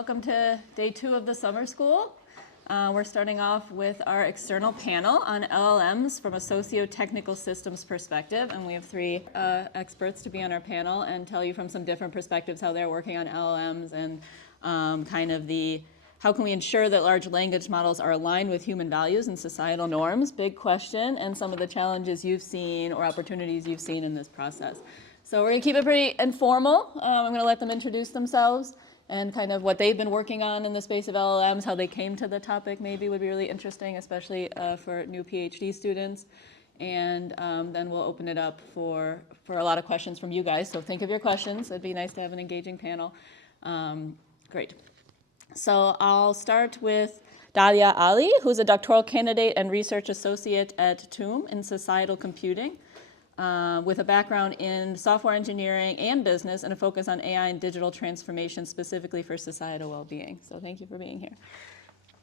welcome to day 2 of the summer school. We're starting off with our external panel on LLMs from a socio-technical systems perspective, and we have 3 experts to be on our panel and tell you from some different perspectives how they're working on LLMs and how can we ensure that large language models are aligned with human values and societal norms, big question, and some of the challenges you've seen or opportunities you've seen in this process. So we're going to keep it pretty informal. I'm going to let them introduce themselves and kind of what they've been working on in the space of LLMs, how they came to the topic maybe would be really interesting, especially for new PhD students. And then we'll open it up for a lot of questions from you guys. So think of your questions. It'd be nice to have an engaging panel. Great. So I'll start with Dalia Ali, who's a doctoral candidate and research associate at TUM in societal computing, with a background in software engineering and business and a focus on AI and digital transformation specifically for societal well-being. So thank you for being here.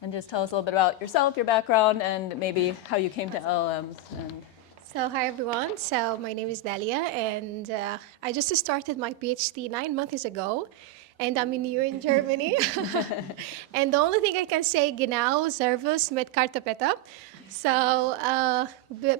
And just tell us a little bit about yourself, your background, and maybe how you came to LLMs. So hi everyone, so my name is Dalia, and I just started my PhD 9 months ago, and I'm here in Germany. And the only thing I can say, genau, servus mit Kartapeta. So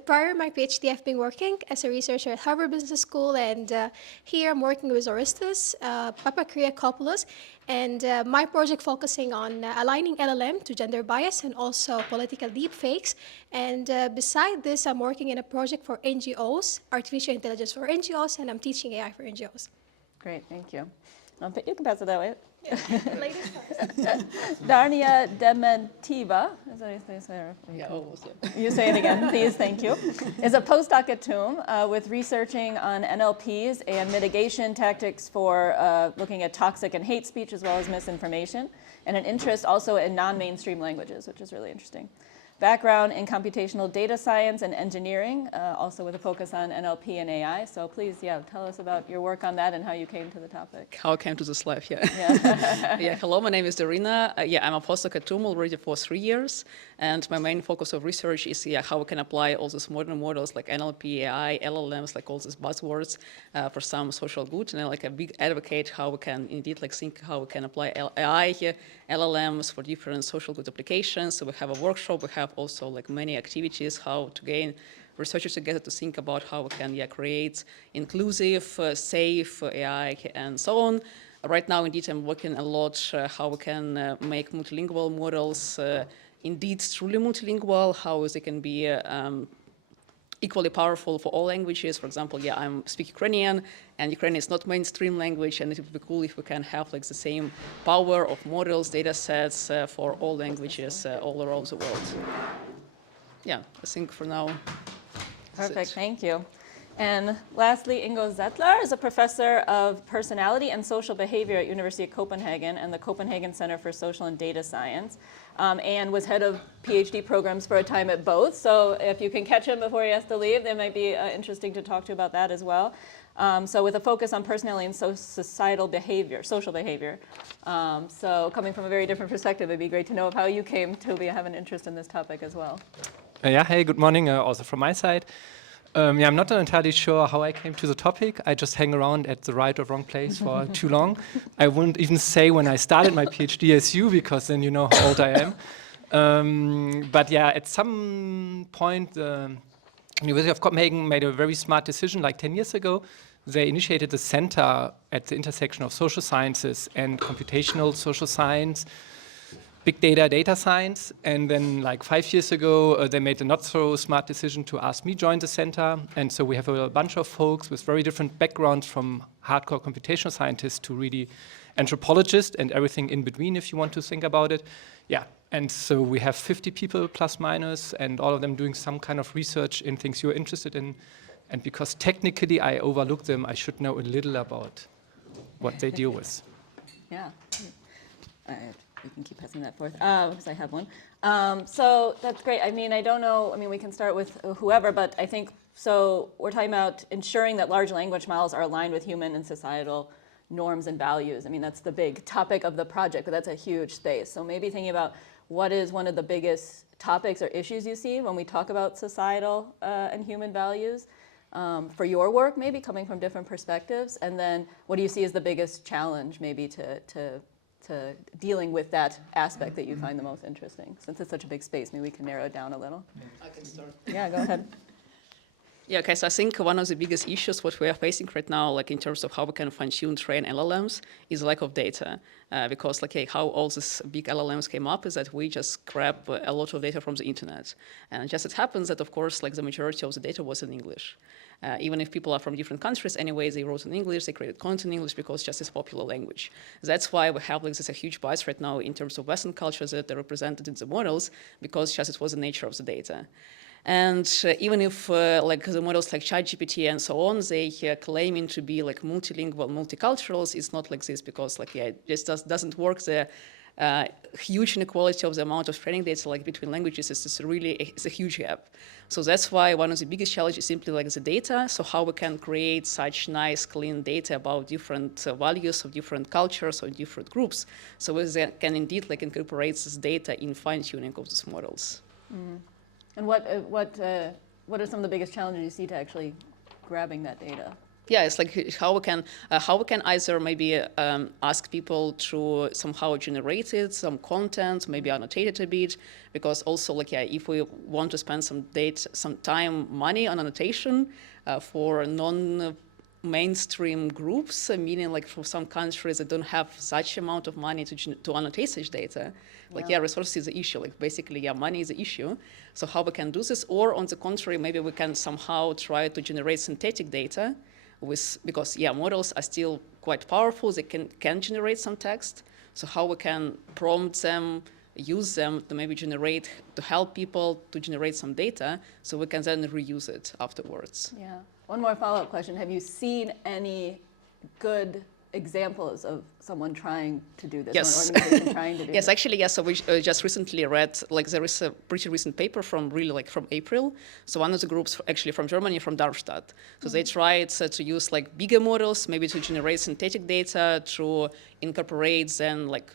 prior to my PhD, I've been working as a researcher at Harvard Business School, and here I'm working with Orestes Papakriakopoulos, and my project focusing on aligning LLM to gender bias and also political deepfakes. And beside this, I'm working in a project for NGOs, artificial intelligence for NGOs, and I'm teaching AI for NGOs. Great, thank you. You can pass it that way. Yeah, ladies first. Daryna Dementieva, is that how you say it? Yeah, almost. Yeah. You say it again, please, thank you. Is a postdoc at TUM with researching on NLPs and mitigation tactics for looking at toxic and hate speech as well as misinformation, and an interest also in non-mainstream languages, which is really interesting. Background in computational data science and engineering, also with a focus on NLP and AI. So please, tell us about your work on that and how you came to the topic. How I came to this life, yeah. Yeah. Hello, my name is Daryna. I'm a postdoc at TUM already for 3 years. And my main focus of research is how we can apply all these modern models like NLP, AI, LLMs, like all these buzzwords for some social good. And I'm like a big advocate how we can indeed think how we can apply AI here, LLMs for different social good applications. So we have a workshop, we have also many activities, how to gain researchers together to think about how we can create inclusive, safe AI and so on. Right now, indeed, I'm working a lot how we can make multilingual models indeed truly multilingual, how they can be equally powerful for all languages. For example, I speak Ukrainian, and Ukrainian is not mainstream language, and it would be cool if we can have the same power of models, data sets for all languages all around the world. I think for now. Perfect, thank you. And lastly, Ingo Zettler is a professor of personality and social behavior at University of Copenhagen and the Copenhagen Center for Social and Data Science, and was head of PhD programs for a time at both. So if you can catch him before he has to leave, they might be interesting to talk to about that as well. So with a focus on personality and societal behavior, social behavior. So coming from a very different perspective, it'd be great to know of how you came to have an interest in this topic as well. Hey, good morning also from my side. I'm not entirely sure how I came to the topic. I just hang around at the right or wrong place for too long. I wouldn't even say when I started my PhD as you, because then you know how old I am. But at some point, the University of Copenhagen made a very smart decision like 10 years ago. They initiated the center at the intersection of social sciences and computational social science, big data, data science, and then 5 years ago, they made a not so smart decision to ask me to join the center. And so we have a bunch of folks with very different backgrounds, from hardcore computational scientists to really anthropologists and everything in between, if you want to think about it. And so we have 50 people plus minus, and all of them doing some kind of research in things you're interested in. And because technically I overlook them, I should know a little about what they deal with. Yeah. You can keep passing that forth, because I have one. So that's great. I don't know, we can start with whoever, but I think, so we're talking about ensuring that large language models are aligned with human and societal norms and values. That's the big topic of the project, but that's a huge space. So maybe thinking about what is one of the biggest topics or issues you see when we talk about societal and human values for your work, maybe coming from different perspectives, and then what do you see as the biggest challenge maybe to to dealing with that aspect that you find the most interesting? Since it's such a big space, maybe we can narrow it down a little. I can start. Yeah, go ahead. Yeah, okay, so I think one of the biggest issues what we are facing right now, like in terms of how we can fine-tune, train LLMs, is lack of data. Because like how all these big LLMs came up is that we just grab a lot of data from the internet. And just it happens that, of course, like the majority of the data was in English. Even if people are from different countries, anyway, they wrote in English, they created content in English because just it's popular language. That's why we have like this a huge bias right now in terms of Western cultures that are represented in the models, because just it was the nature of the data. And even if like the models like ChatGPT and so on, they claiming to be like multilingual, multicultural, it's not like this because like, yeah, it just doesn't work. The huge inequality of the amount of training data like between languages is really it's a huge gap. So that's why one of the biggest challenges is simply like the data. So how we can create such nice, clean data about different values of different cultures or different groups. So we can indeed like incorporate this data in fine-tuning of these models. Mm. And what are some of the biggest challenges you see to actually grabbing that data? Yeah, it's like how we can either maybe ask people to somehow generate it, some content, maybe annotate it a bit, because also like yeah, if we want to spend some time, money on annotation for non-mainstream groups, meaning like for some countries that don't have such amount of money to annotate such data, like yeah, resources is the issue. Like basically, yeah, money is the issue. So how we can do this, or on the contrary, maybe we can somehow try to generate synthetic data. Because yeah, models are still quite powerful. They can generate some text. So how we can prompt them, use them to maybe to help people to generate some data, so we can then reuse it afterwards. Yeah. One more follow-up question: have you seen any good examples of someone trying to do this, yes. or an organization trying to do yes, this? actually, yes. So we just recently read, like there is a pretty recent paper from April. So one of the groups actually from Germany, from Darmstadt. So they tried to use like bigger models, maybe to generate synthetic data, to incorporate then like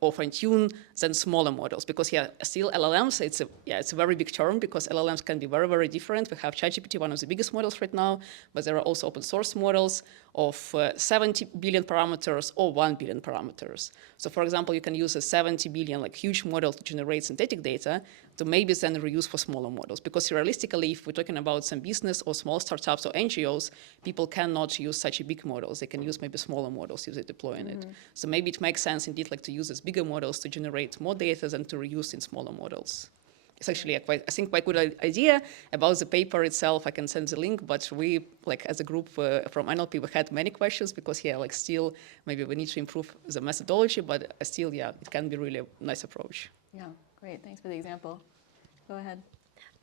or fine-tune than smaller models, because yeah, still LLMs, it's a very big term, because LLMs can be very, very different. We have ChatGPT, one of the biggest models right now, but there are also open source models of 70 billion parameters or 1 billion parameters. So for example, you can use a 70 billion like huge model to generate synthetic data to maybe then reuse for smaller models, because realistically, if we're talking about some business or small startups or NGOs, people cannot use such a big models. They can use maybe smaller models if they're deploying it. So maybe it makes sense indeed like to use these bigger models to generate more data than to reuse in smaller models. It's actually quite good idea. About the paper itself, I can send the link, but we, like as a group from NLP, we had many questions, because yeah, like still, maybe we need to improve the methodology, but still, yeah, it can be really a nice approach. Yeah, great, thanks for the example. Go ahead.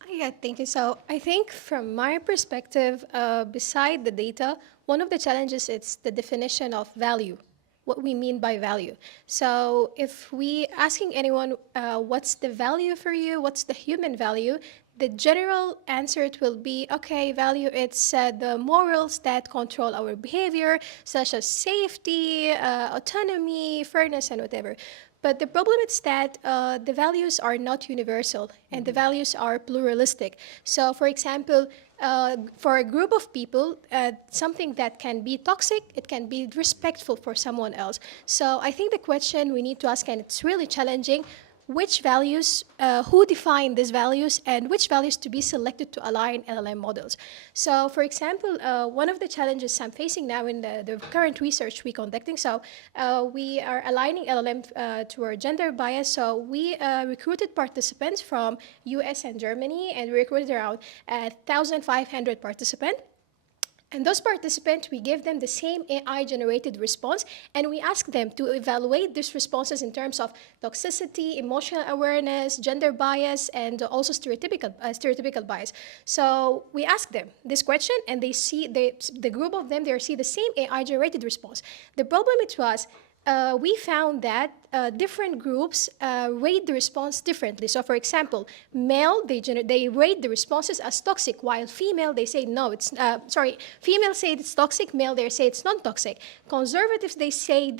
Yeah, thank you. So I think from my perspective, beside the data, one of the challenges is the definition of value, what we mean by value. So if we asking anyone, what's the value for you? What's the human value? The general answer it will be, okay, value, it's the morals that control our behavior, such as safety, autonomy, fairness, and whatever. But the problem is that the values are not universal, and the values are pluralistic. So for example, for a group of people, something that can be toxic, it can be respectful for someone else. So I think the question we need to ask, and it's really challenging, which values, who define these values, and which values to be selected to align LLM models. So for example, one of the challenges I'm facing now in the current research we're conducting, so we are aligning LLM toward gender bias. So we recruited participants from US and Germany, and we recruited around 1,500 participants. And those participants, we give them the same AI-generated response, and we ask them to evaluate these responses in terms of toxicity, emotional awareness, gender bias, and also stereotypical bias. So we ask them this question, and they see the group of them, they see the same AI-generated response. The problem it was, we found that different groups rate the response differently. So for example, male, they rate the responses as toxic, while female, they say no, it's, female say it's toxic, male, they say it's non-toxic. Conservatives, they say,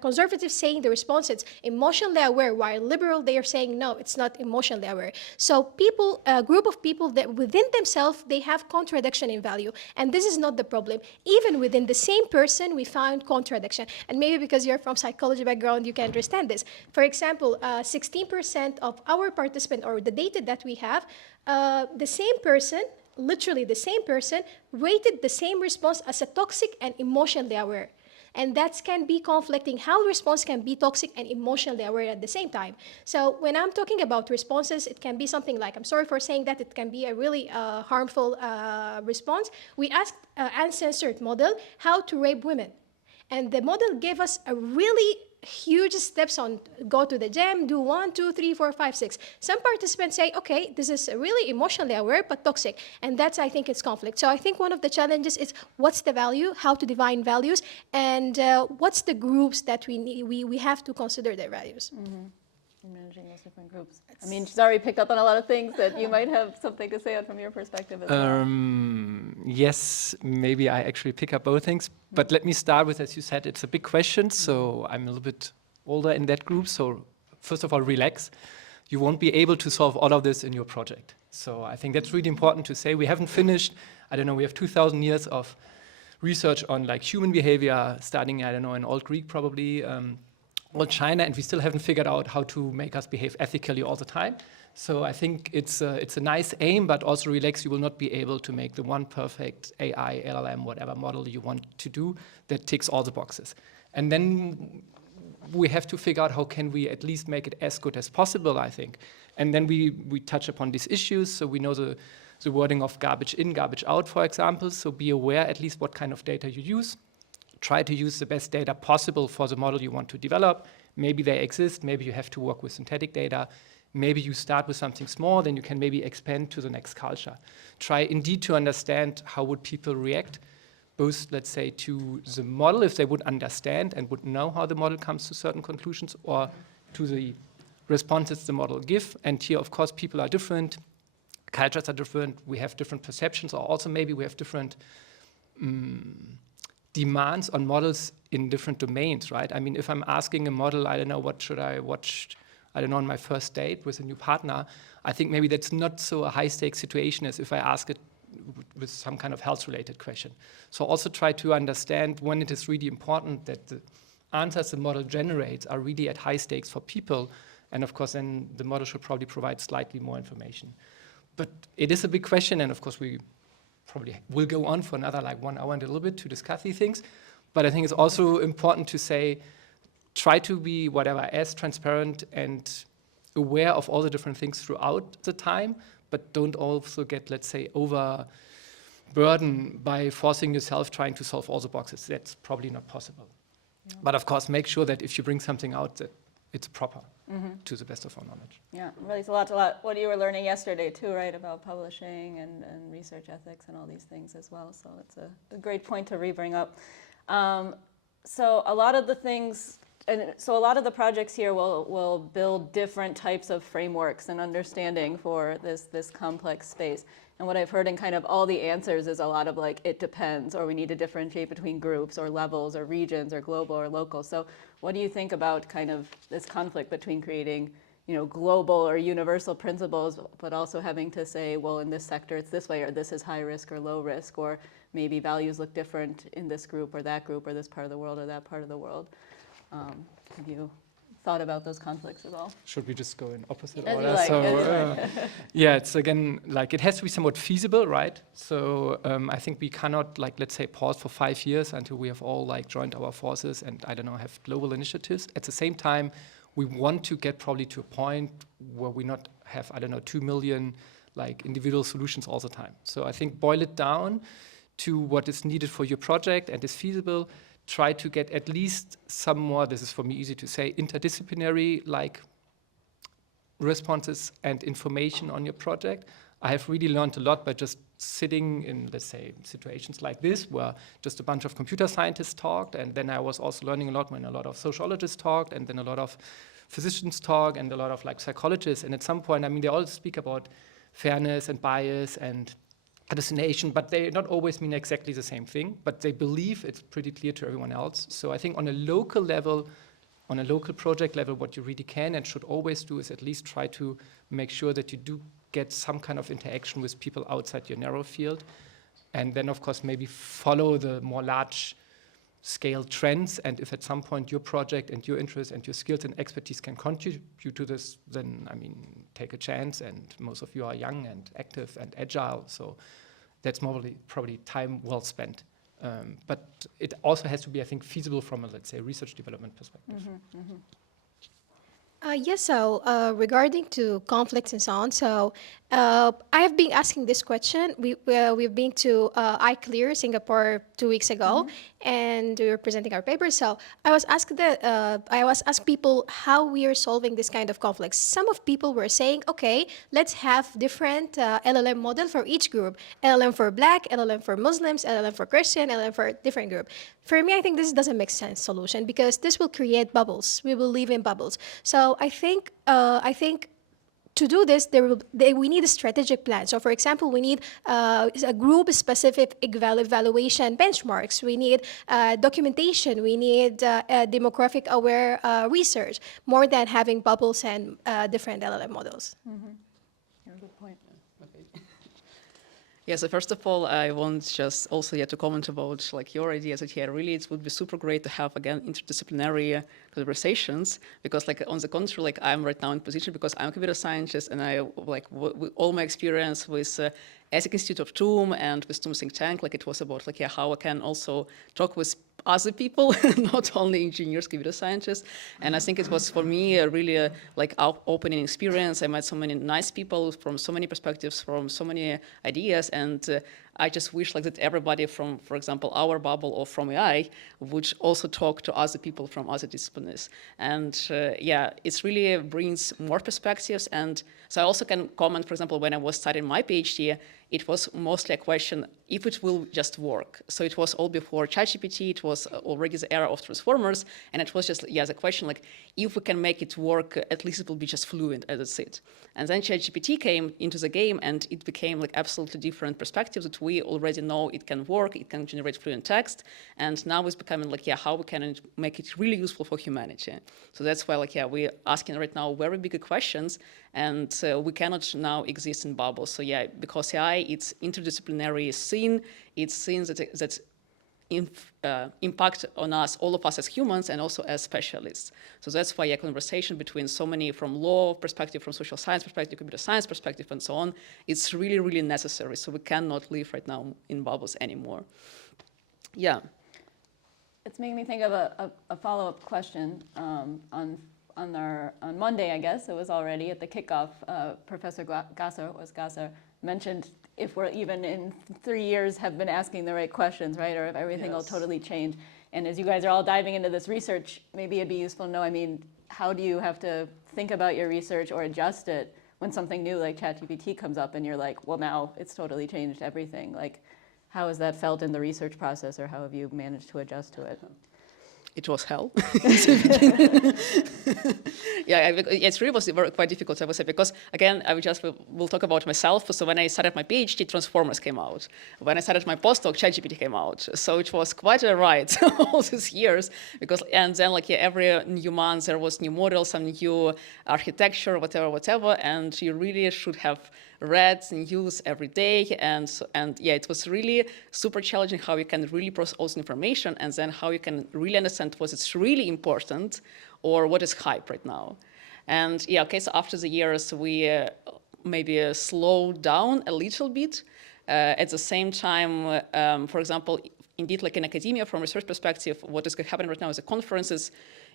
conservatives saying the response is emotionally aware, while liberal, they are saying no, it's not emotionally aware. So people, a group of people that within themselves, they have contradiction in value. And this is not the problem. Even within the same person, we found contradiction. And maybe because you're from psychology background, you can understand this. For example, 16% of our participants, or the data that we have, the same person, literally the same person, rated the same response as a toxic and emotionally aware. And that can be conflicting, how response can be toxic and emotionally aware at the same time. So when I'm talking about responses, it can be something like, I'm sorry for saying that, it can be a really harmful response. We asked an uncensored model how to rape women. And the model gave us a really huge steps on go to the gym, do 1, 2, 3, 4, 5, 6. Some participants say, okay, this is really emotionally aware, but toxic. And that's, I think, it's conflict. So I think one of the challenges is what's the value, how to define values, and what's the groups that we need, we have to consider their values. Managing those different groups. I mean, she's already picked up on a lot of things that you might have something to say on from your perspective as well. Yes, maybe I actually pick up both things. But let me start with, as you said, it's a big question. So I'm a little bit older in that group. So first of all, relax. You won't be able to solve all of this in your project. So I think that's really important to say. We haven't finished, I don't know, we have 2,000 years of research on like human behavior, starting, I don't know, in Old Greek probably, Old China, and we still haven't figured out how to make us behave ethically all the time. So I think it's a nice aim, but also relax. You will not be able to make the one perfect AI, LLM, whatever model you want to do that ticks all the boxes. And then we have to figure out how can we at least make it as good as possible, I think. And then we touch upon these issues. So we know the wording of garbage in, garbage out, for example. So be aware at least what kind of data you use. Try to use the best data possible for the model you want to develop. Maybe they exist, maybe you have to work with synthetic data. Maybe you start with something small, then you can maybe expand to the next culture. Try indeed to understand how would people react, both, let's say, to the model, if they would understand and would know how the model comes to certain conclusions, or to the responses the model give. And here, of course, people are different, cultures are different, we have different perceptions, or also maybe we have different demands on models in different domains, right? I mean, if I'm asking a model, I don't know, what should I watch, I don't know, on my first date with a new partner, I think maybe that's not so a high-stakes situation as if I ask it with some kind of health-related question. So also try to understand when it is really important that the answers the model generates are really at high stakes for people, and of course then the model should probably provide slightly more information. But it is a big question, and of course we probably will go on for another like 1 hour and a little bit to discuss these things. But I think it's also important to say, try to be whatever as transparent and aware of all the different things throughout the time, but don't also get, let's say, overburdened by forcing yourself trying to solve all the boxes. That's probably not possible. Yeah. But of course, make sure that if you bring something out, that it's proper to the best of our knowledge. Yeah, really, it's a lot. What you were learning yesterday too, right, about publishing and research ethics and all these things as well. So it's a great point to re-bring up. So a lot of the things, and so a lot of the projects here will build different types of frameworks and understanding for this complex space. And what I've heard in kind of all the answers is a lot of like, it depends, or we need to differentiate between groups or levels or regions or global or local. So what do you think about kind of this conflict between creating, you know, global or universal principles, but also having to say, well, in this sector, it's this way, or this is high risk or low risk, or maybe values look different in this group or that group or this part of the world or that part of the world? Have you thought about those conflicts at all? Should we just go in opposite As order? you like, So, as you like. yeah, it's again, like it has to be somewhat feasible, right? So I think we cannot, like, let's say, pause for 5 years until we have all like joined our forces and, I don't know, have global initiatives. At the same time, we want to get probably to a point where we not have, I don't know, 2 million like individual solutions all the time. So I think boil it down to what is needed for your project and is feasible. Try to get at least some more, this is for me easy to say, interdisciplinary like responses and information on your project. I have really learned a lot by just sitting in, let's say, situations like this, where just a bunch of computer scientists talked, and then I was also learning a lot when a lot of sociologists talked, and then a lot of physicians talk, and a lot of like psychologists. And at some point, I mean, they all speak about fairness and bias and hallucination, but they not always mean exactly the same thing, but they believe it's pretty clear to everyone else. So I think on a local level, on a local project level, what you really can and should always do is at least try to make sure that you do get some kind of interaction with people outside your narrow field. And then, of course, maybe follow the more large-scale trends. And if at some point your project and your interests and your skills and expertise can contribute to this, then, I mean, take a chance. And most of you are young and active and agile. So that's probably time well spent. But it also has to be, I think, feasible from a, let's say, research development perspective. Yes, so regarding to conflicts and so on, so I have been asking this question. We've been to ICLEAR, Singapore 2 weeks ago, and we were presenting our paper. So I was asked people how we are solving this kind of conflicts. Some of people were saying, okay, let's have different LLM model for each group. LLM for Black, LLM for Muslims, LLM for Christian, LLM for different group. For me, I think this doesn't make sense solution because this will create bubbles. We will live in bubbles. So I think to do this, we need a strategic plan. So for example, we need a group-specific evaluation benchmarks. We need documentation. We need demographic-aware research, more than having bubbles and different LLM models. Yeah, good point. Yeah, so first of all, I want just also to comment about like your ideas that really it would be super great to have again interdisciplinary conversations, because like on the contrary, like I'm right now in position because I'm a computer scientist and I like all my experience with Ethics Institute of TUM and with TUM think tank, like it was about like how I can also talk with other people, not only engineers, computer scientists. And I think it was for me a really like opening experience. I met so many nice people from so many perspectives, from so many ideas, and I just wish like that everybody from, for example, our bubble or from AI would also talk to other people from other disciplines. And yeah, it really brings more perspectives. And so I also can comment, for example, when I was studying my PhD, it was mostly a question if it will just work. So it was all before ChatGPT, it was already the era of transformers, and it was just, the question like, if we can make it work, at least it will be just fluent as it's it. And then ChatGPT came into the game and it became like absolutely different perspectives that we already know it can work, it can generate fluent text, and now it's becoming like, how we can make it really useful for humanity. So that's why like, we're asking right now very big questions, and we cannot now exist in bubbles. So yeah, because AI, it's interdisciplinary scene, it's seen that impact on us, all of us as humans and also as specialists. So that's why a conversation between so many from law perspective, from social science perspective, computer science perspective, and so on, it's really, really necessary. So we cannot live right now in bubbles anymore. Yeah. It's making me think of a follow-up question on Monday, I guess it was already at the kickoff. Professor Gasser mentioned if we're even in 3 years have been asking the right questions, right? Or if everything will totally change. And as you guys are all diving into this research, maybe it'd be useful to know, I mean, how do you have to think about your research or adjust it when something new like ChatGPT comes up and you're like, well, now it's totally changed everything. Like, how has that felt in the research process, or how have you managed to adjust to it? It was hell. Yeah, it really was quite difficult, I would say, because again, we'll talk about myself. So when I started my PhD, Transformers came out. When I started my postdoc, ChatGPT came out. So it was quite a ride all these years, and then like every new month there was new models, some new architecture, whatever, and you really should have read news every day, and yeah, it was really super challenging how you can really process all this information, and then how you can really understand what is really important or what is hype right now. And yeah, okay, so after the years we maybe slowed down a little bit. At the same time, for example, indeed, like in academia, from a research perspective, what is happening right now is the conferences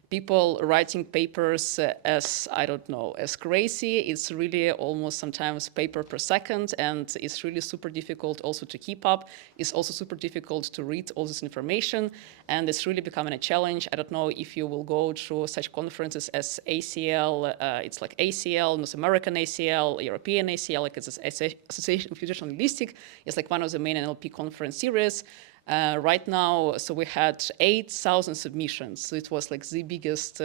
people writing papers as, I don't know, as crazy. It's really almost sometimes paper per second, and it's really super difficult also to keep up. It's also super difficult to read all this information, and it's really becoming a challenge. I don't know if you will go through such conferences as ACL, it's like ACL, North American ACL, European ACL, like it's Association of Computational Linguistics. It's like one of the main NLP conference series. Right now, so we had 8,000 submissions. So it was like the biggest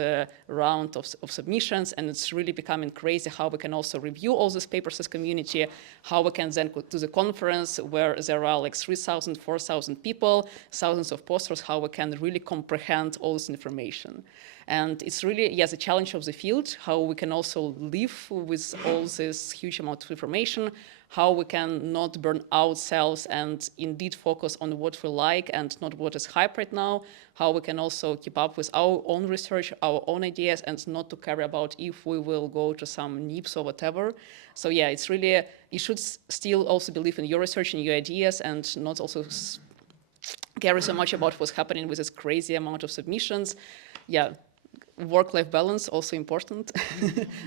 round of submissions, and it's really becoming crazy how we can also review all these papers as community, how we can then go to the conference where there are like 3,000, 4,000 people, thousands of posters, how we can really comprehend all this information. And it's really, yes, a challenge of the field, how we can also live with all this huge amount of information, how we can not burn ourselves and indeed focus on what we like and not what is hype right now, how we can also keep up with our own research, our own ideas, and not to care about if we will go to some NIPS or whatever. So yeah, it's really, you should still also believe in your research and your ideas and not also care so much about what's happening with this crazy amount of submissions. Yeah, work-life balance, also important.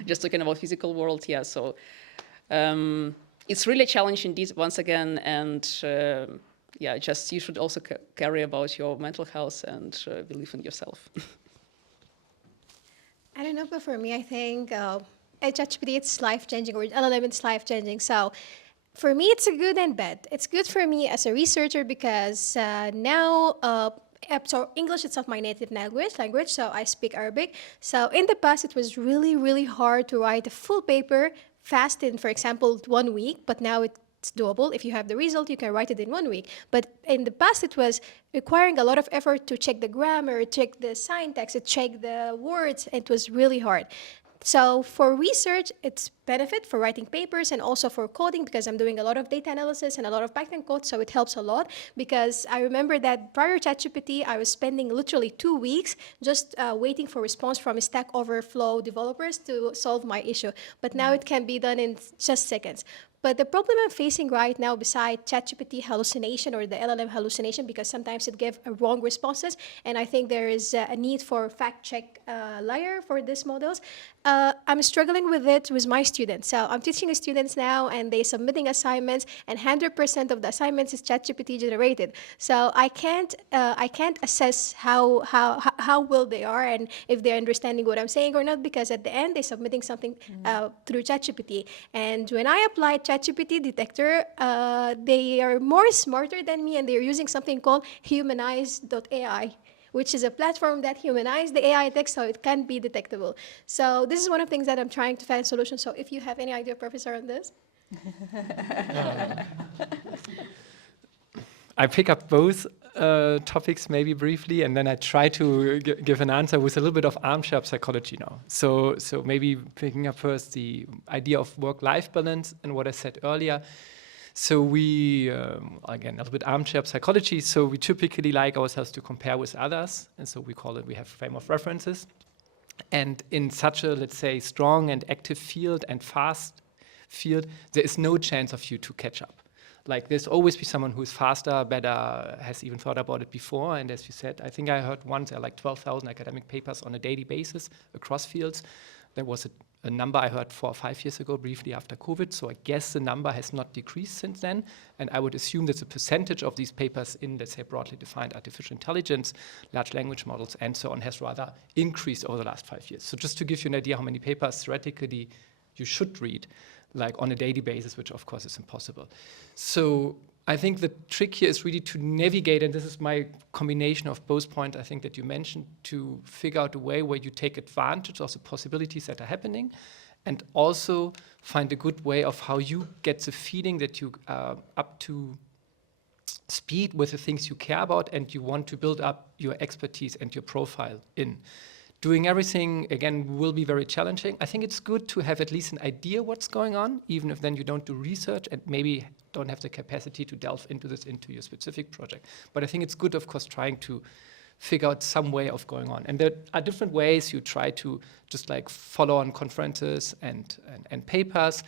Just talking about physical world, yeah, so. It's really a challenge indeed, once again, and yeah, just you should also care about your mental health and believe in yourself. I don't know, but for me, I think ChatGPT, it's life-changing, or LLM, it's life-changing. So for me, it's a good and bad. It's good for me as a researcher because now, so English is not my native language, so I speak Arabic. So in the past, it was really, really hard to write a full paper fast in, for example, 1 week, but now it's doable. If you have the result, you can write it in 1 week. But in the past, it was requiring a lot of effort to check the grammar, check the syntax, check the words. It was really hard. So for research, it's benefit for writing papers and also for coding because I'm doing a lot of data analysis and a lot of Python code, so it helps a lot because I remember that prior to ChatGPT, I was spending literally 2 weeks just waiting for response from Stack Overflow developers to solve my issue. But now it can be done in just seconds. But the problem I'm facing right now, beside ChatGPT hallucination or the LLM hallucination, because sometimes it gives wrong responses, and I think there is a need for fact-check layer for these models. I'm struggling with it with my students. So I'm teaching students now, and they're submitting assignments, and 100% of the assignments is ChatGPT generated. So I can't assess how well they are and if they're understanding what I'm saying or not, because at the end they're submitting something through ChatGPT. And when I applied ChatGPT detector, they are more smarter than me, and they're using something called humanize.ai, which is a platform that humanizes the AI text so it can be detectable. So this is one of the things that I'm trying to find solutions. So if you have any idea, Professor, on this? I pick up both topics maybe briefly, and then I try to give an answer with a little bit of armchair psychology now. So maybe picking up first the idea of work-life balance and what I said earlier. So we, again, a little bit armchair psychology. So we typically like ourselves to compare with others. And so we have frame of references. And in such a, let's say, strong and active field and fast field, there is no chance of you to catch up. Like there's always be someone who is faster, better, has even thought about it before. And as you said, I think I heard once there are like 12,000 academic papers on a daily basis across fields. There was a number I heard 4 or 5 years ago, briefly after COVID. So I guess the number has not decreased since then. And I would assume that the percentage of these papers in, let's say, broadly defined artificial intelligence, large language models, and so on has rather increased over the last 5 years. So just to give you an idea how many papers theoretically you should read, like on a daily basis, which of course is impossible. So I think the trick here is really to navigate, and this is my combination of both points I think that you mentioned, to figure out a way where you take advantage of the possibilities that are happening and also find a good way of how you get the feeling that you are up to speed with the things you care about and you want to build up your expertise and your profile in. Doing everything, again, will be very challenging. I think it's good to have at least an idea what's going on, even if then you don't do research and maybe don't have the capacity to delve into this into your specific project. But I think it's good, of course, trying to figure out some way of going on. And there are different ways you try to just like follow on conferences and papers,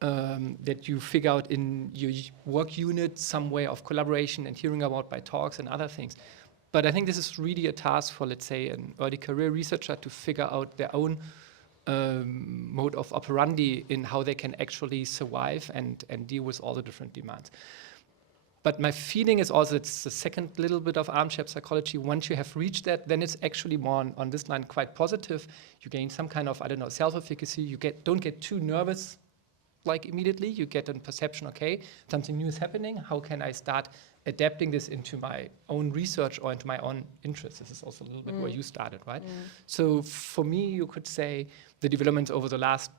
that you figure out in your work unit some way of collaboration and hearing about by talks and other things. But I think this is really a task for, let's say, an early career researcher to figure out their own mode of operandi in how they can actually survive and deal with all the different demands. But my feeling is also it's the second little bit of armchair psychology. Once you have reached that, then it's actually more on this line quite positive. You gain some kind of, I don't know, self-efficacy. You don't get too nervous like immediately. You get a perception, okay, something new is happening. How can I start adapting this into my own research or into my own interests? This is also a little bit where you started, right? So for me, you could say the developments over the last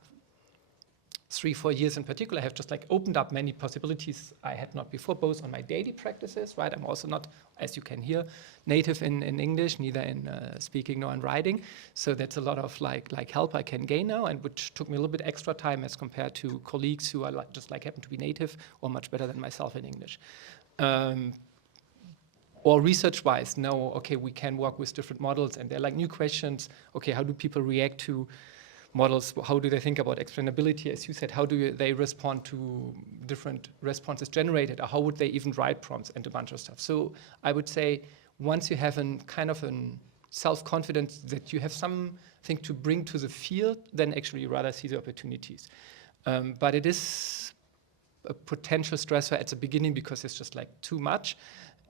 3-4 years in particular have just like opened up many possibilities I had not before, both on my daily practices, right? I'm also not, as you can hear, native in English, neither in speaking nor in writing. So that's a lot of like help I can gain now, and which took me a little bit extra time as compared to colleagues who are just like happen to be native or much better than myself in English. Or research-wise, no, okay, we can work with different models, and they're like new questions. Okay, how do people react to models? How do they think about explainability? As you said, how do they respond to different responses generated? Or how would they even write prompts and a bunch of stuff? So I would say once you have a kind of a self-confidence that you have something to bring to the field, then actually you rather see the opportunities. But it is a potential stressor at the beginning because it's just like too much.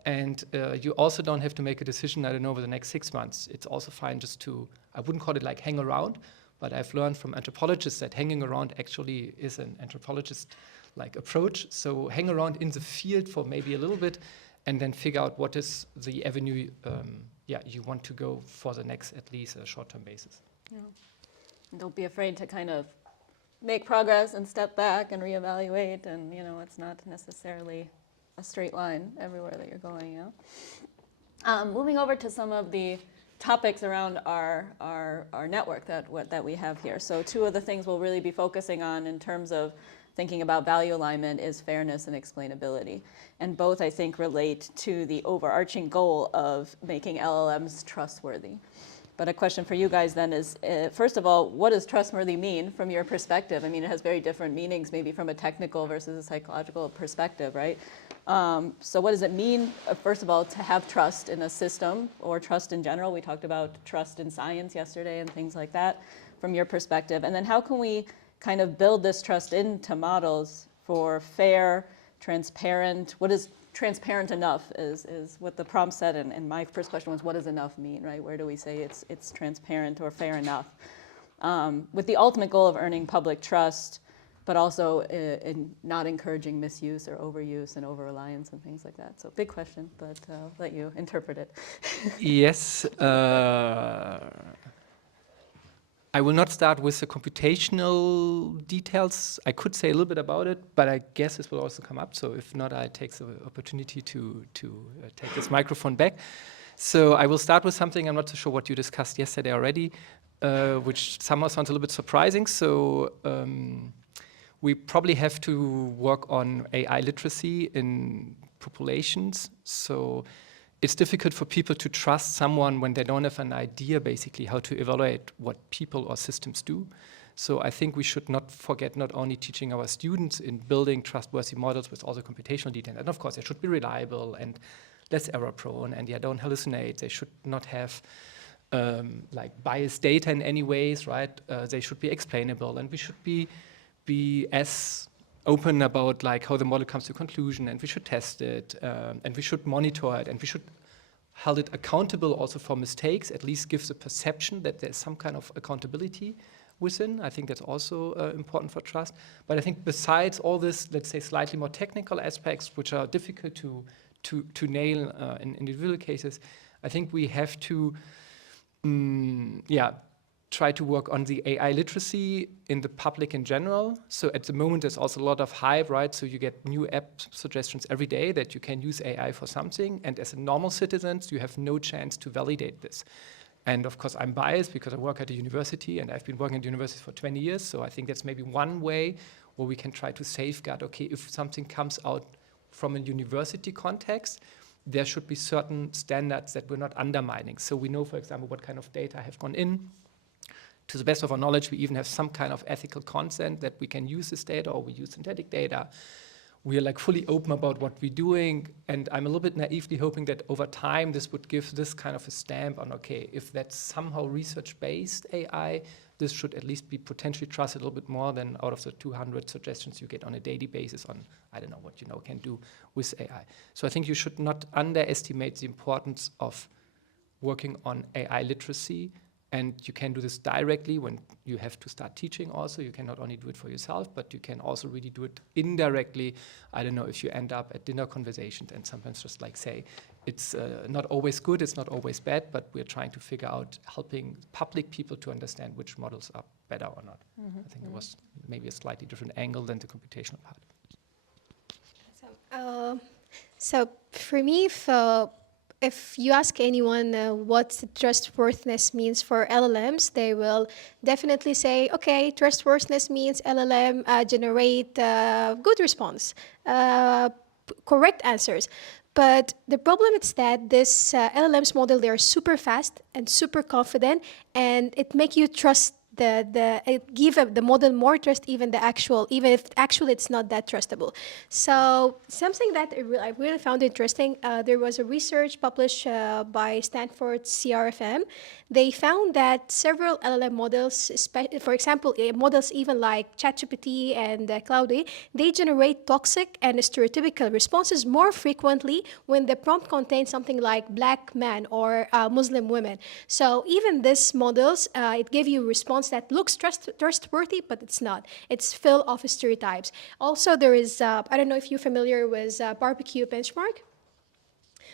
And you also don't have to make a decision, I don't know, over the next 6 months. It's also fine just to, I wouldn't call it like hang around, but I've learned from anthropologists that hanging around actually is an anthropologist-like approach. So hang around in the field for maybe a little bit and then figure out what is the avenue you want to go for the next, at least, short-term basis. Yeah. And don't be afraid to kind of make progress and step back and reevaluate. And, you know, it's not necessarily a straight line everywhere that you're going, you know? Moving over to some of the topics around our network that we have here. So 2 of the things we'll really be focusing on in terms of thinking about value alignment is fairness and explainability. And both, I think, relate to the overarching goal of making LLMs trustworthy. But a question for you guys then is, first of all, what does trustworthy mean from your perspective? I mean, it has very different meanings, maybe from a technical versus a psychological perspective, right? So what does it mean, first of all, to have trust in a system or trust in general? We talked about trust in science yesterday and things like that from your perspective. And then how can we kind of build this trust into models for fair, transparent? What is transparent enough is what the prompt said. And my first question was, what does enough mean, right? Where do we say it's transparent or fair enough? With the ultimate goal of earning public trust, but also in not encouraging misuse or overuse and over-reliance and things like that. So big question, but I'll let you interpret it. Yes. I will not start with the computational details. I could say a little bit about it, but I guess this will also come up. So if not, I take the opportunity to take this microphone back. So I will start with something, I'm not so sure what you discussed yesterday already, which somehow sounds a little bit surprising. So we probably have to work on AI literacy in populations. So it's difficult for people to trust someone when they don't have an idea, basically, how to evaluate what people or systems do. So I think we should not forget not only teaching our students in building trustworthy models with all the computational detail, and of course they should be reliable and less error prone, and don't hallucinate. They should not have like biased data in any ways, right? They should be explainable, and we should be as open about like how the model comes to conclusion, and we should test it, and we should monitor it, and we should hold it accountable also for mistakes, at least give the perception that there's some kind of accountability within. I think that's also important for trust. But I think besides all this, let's say slightly more technical aspects, which are difficult to nail in individual cases, I think we have to try to work on the AI literacy in the public in general. So at the moment, there's also a lot of hype, right? So you get new app suggestions every day that you can use AI for something. And as a normal citizen, you have no chance to validate this. And of course, I'm biased because I work at a university and I've been working at the university for 20 years. So I think that's maybe one way where we can try to safeguard, okay, if something comes out from a university context, there should be certain standards that we're not undermining. So we know, for example, what kind of data have gone in. To the best of our knowledge, we even have some kind of ethical consent that we can use this data, or we use synthetic data. we are like fully open about what we're doing. And I'm a little bit naively hoping that over time, this would give this kind of a stamp on, okay, if that's somehow research-based AI, this should at least be potentially trusted a little bit more than out of the 200 suggestions you get on a daily basis on, I don't know, what you know can do with AI. So I think you should not underestimate the importance of working on AI literacy. And you can do this directly when you have to start teaching also. You can not only do it for yourself, but you can also really do it indirectly. I don't know, if you end up at dinner conversations and sometimes just like say, it's not always good, it's not always bad, but we're trying to figure out helping public people to understand which models are better or not. I think it was maybe a slightly different angle than the computational part. So for me, if you ask anyone what trustworthiness means for LLMs, they will definitely say, okay, trustworthiness means LLM generate good response, correct answers. But the problem is that this LLMs model, they are super fast and super confident, and it make you trust it give the model more trust even if actually it's not that trustable. So something that I really found interesting, there was a research published by Stanford CRFM. They found that several LLM models, for example, models even like ChatGPT and Cloudy, they generate toxic and stereotypical responses more frequently when the prompt contains something like black man or Muslim women. So even these models, it gave you a response that looks trustworthy, but it's not. It's full of stereotypes. Also, there is, I don't know if you're familiar with barbecue benchmark,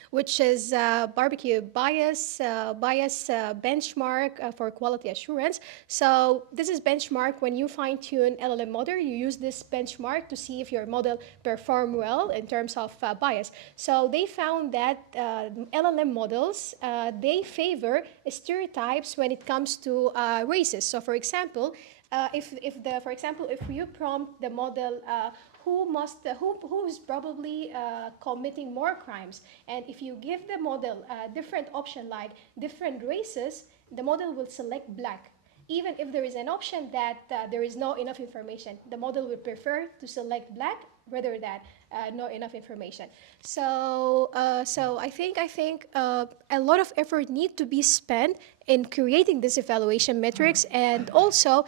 which is barbecue bias benchmark for quality assurance. So this is benchmark when you fine-tune LLM model, you use this benchmark to see if your model perform well in terms of bias. So they found that LLM models, they favor stereotypes when it comes to races. So for example, if you prompt the model who is probably committing more crimes, and if you give the model a different option like different races, the model will select black. Even if there is an option that there is not enough information, the model will prefer to select black rather than not enough information. So I think a lot of effort needs to be spent in creating this evaluation metrics, and also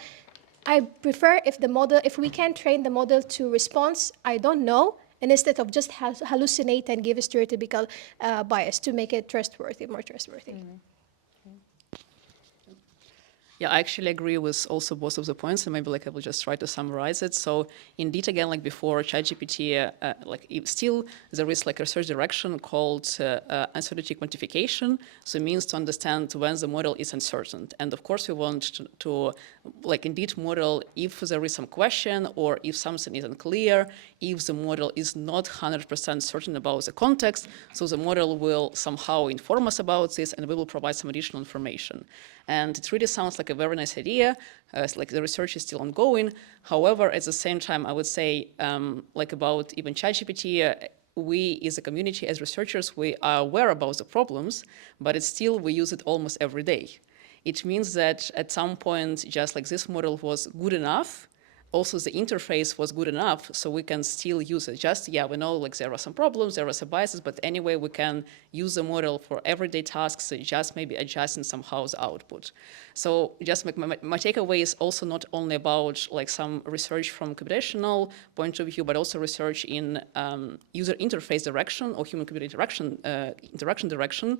I prefer if we can train the model to response, I don't know, and instead of just hallucinate and give a stereotypical bias to make it more trustworthy. Yeah, I actually agree with also both of the points, and maybe I will just try to summarize it. So indeed, again, like before, ChatGPT, still there is a research direction called uncertainty quantification. So it means to understand when the model is uncertain. And of course, we want to indeed model if there is some question or if something is unclear, if the model is not 100% certain about the context. So the model will somehow inform us about this, and we will provide some additional information. And it really sounds like a very nice idea, the research is still ongoing. However, at the same time, I would say, about even ChatGPT, we as a community, as researchers, we are aware about the problems, but it's still, we use it almost every day. It means that at some point, just like this model was good enough, also the interface was good enough, so we can still use it. Just, yeah, we know there are some problems, there are some biases, but anyway, we can use the model for everyday tasks, just maybe adjusting somehow the output. So just my takeaway is also not only about some research from computational point of view, but also research in user interface direction or human-computer interaction direction.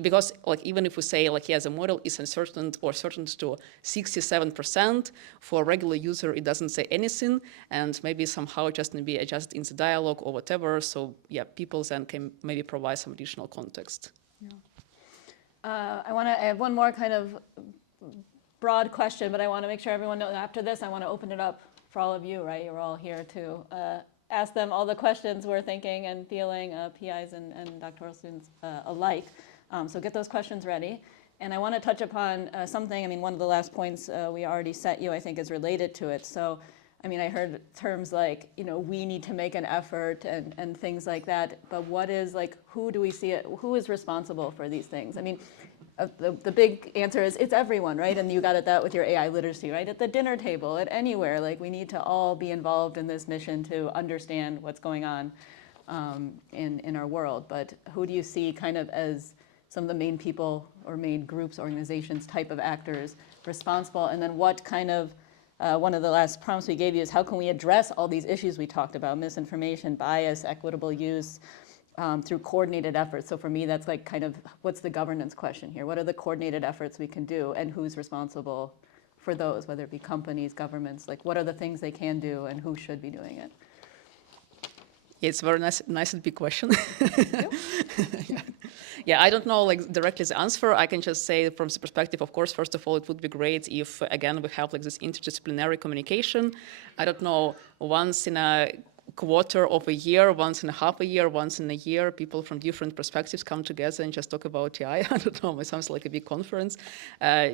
Because even if we say the model is uncertain or certain to 67%, for a regular user it doesn't say anything, and maybe somehow just maybe adjust in the dialogue or whatever. So yeah, people then can maybe provide some additional context. Yeah. I have one more kind of broad question, but I want to make sure everyone knows after this, I want to open it up for all of you, right? You're all here to ask them all the questions we're thinking and feeling, PIs and doctoral students alike. So get those questions ready. And I want to touch upon something, one of the last points we already set you, I think, is related to it. So, I heard terms like, we need to make an effort and things like that. But what is, who do we see it? Who is responsible for these things? the big answer is it's everyone, right? And you got at that with your AI literacy, right? At the dinner table, at anywhere, like we need to all be involved in this mission to understand what's going on in our world. But who do you see kind of as some of the main people or main groups, organizations, type of actors responsible? And then what kind of, one of the last prompts we gave you is how can we address all these issues we talked about, misinformation, bias, equitable use, through coordinated efforts. So for me, that's like kind of, what's the governance question here? What are the coordinated efforts we can do and who's responsible for those, whether it be companies, governments, like what are the things they can do and who should be doing it? It's a very nice and big question. Yeah, I don't know like directly the answer. I can just say from the perspective, of course, first of all, it would be great if, again, we have like this interdisciplinary communication. I don't know, once in a quarter of a year, once in a half a year, once in a year, people from different perspectives come together and just talk about AI. I don't know, it sounds like a big conference,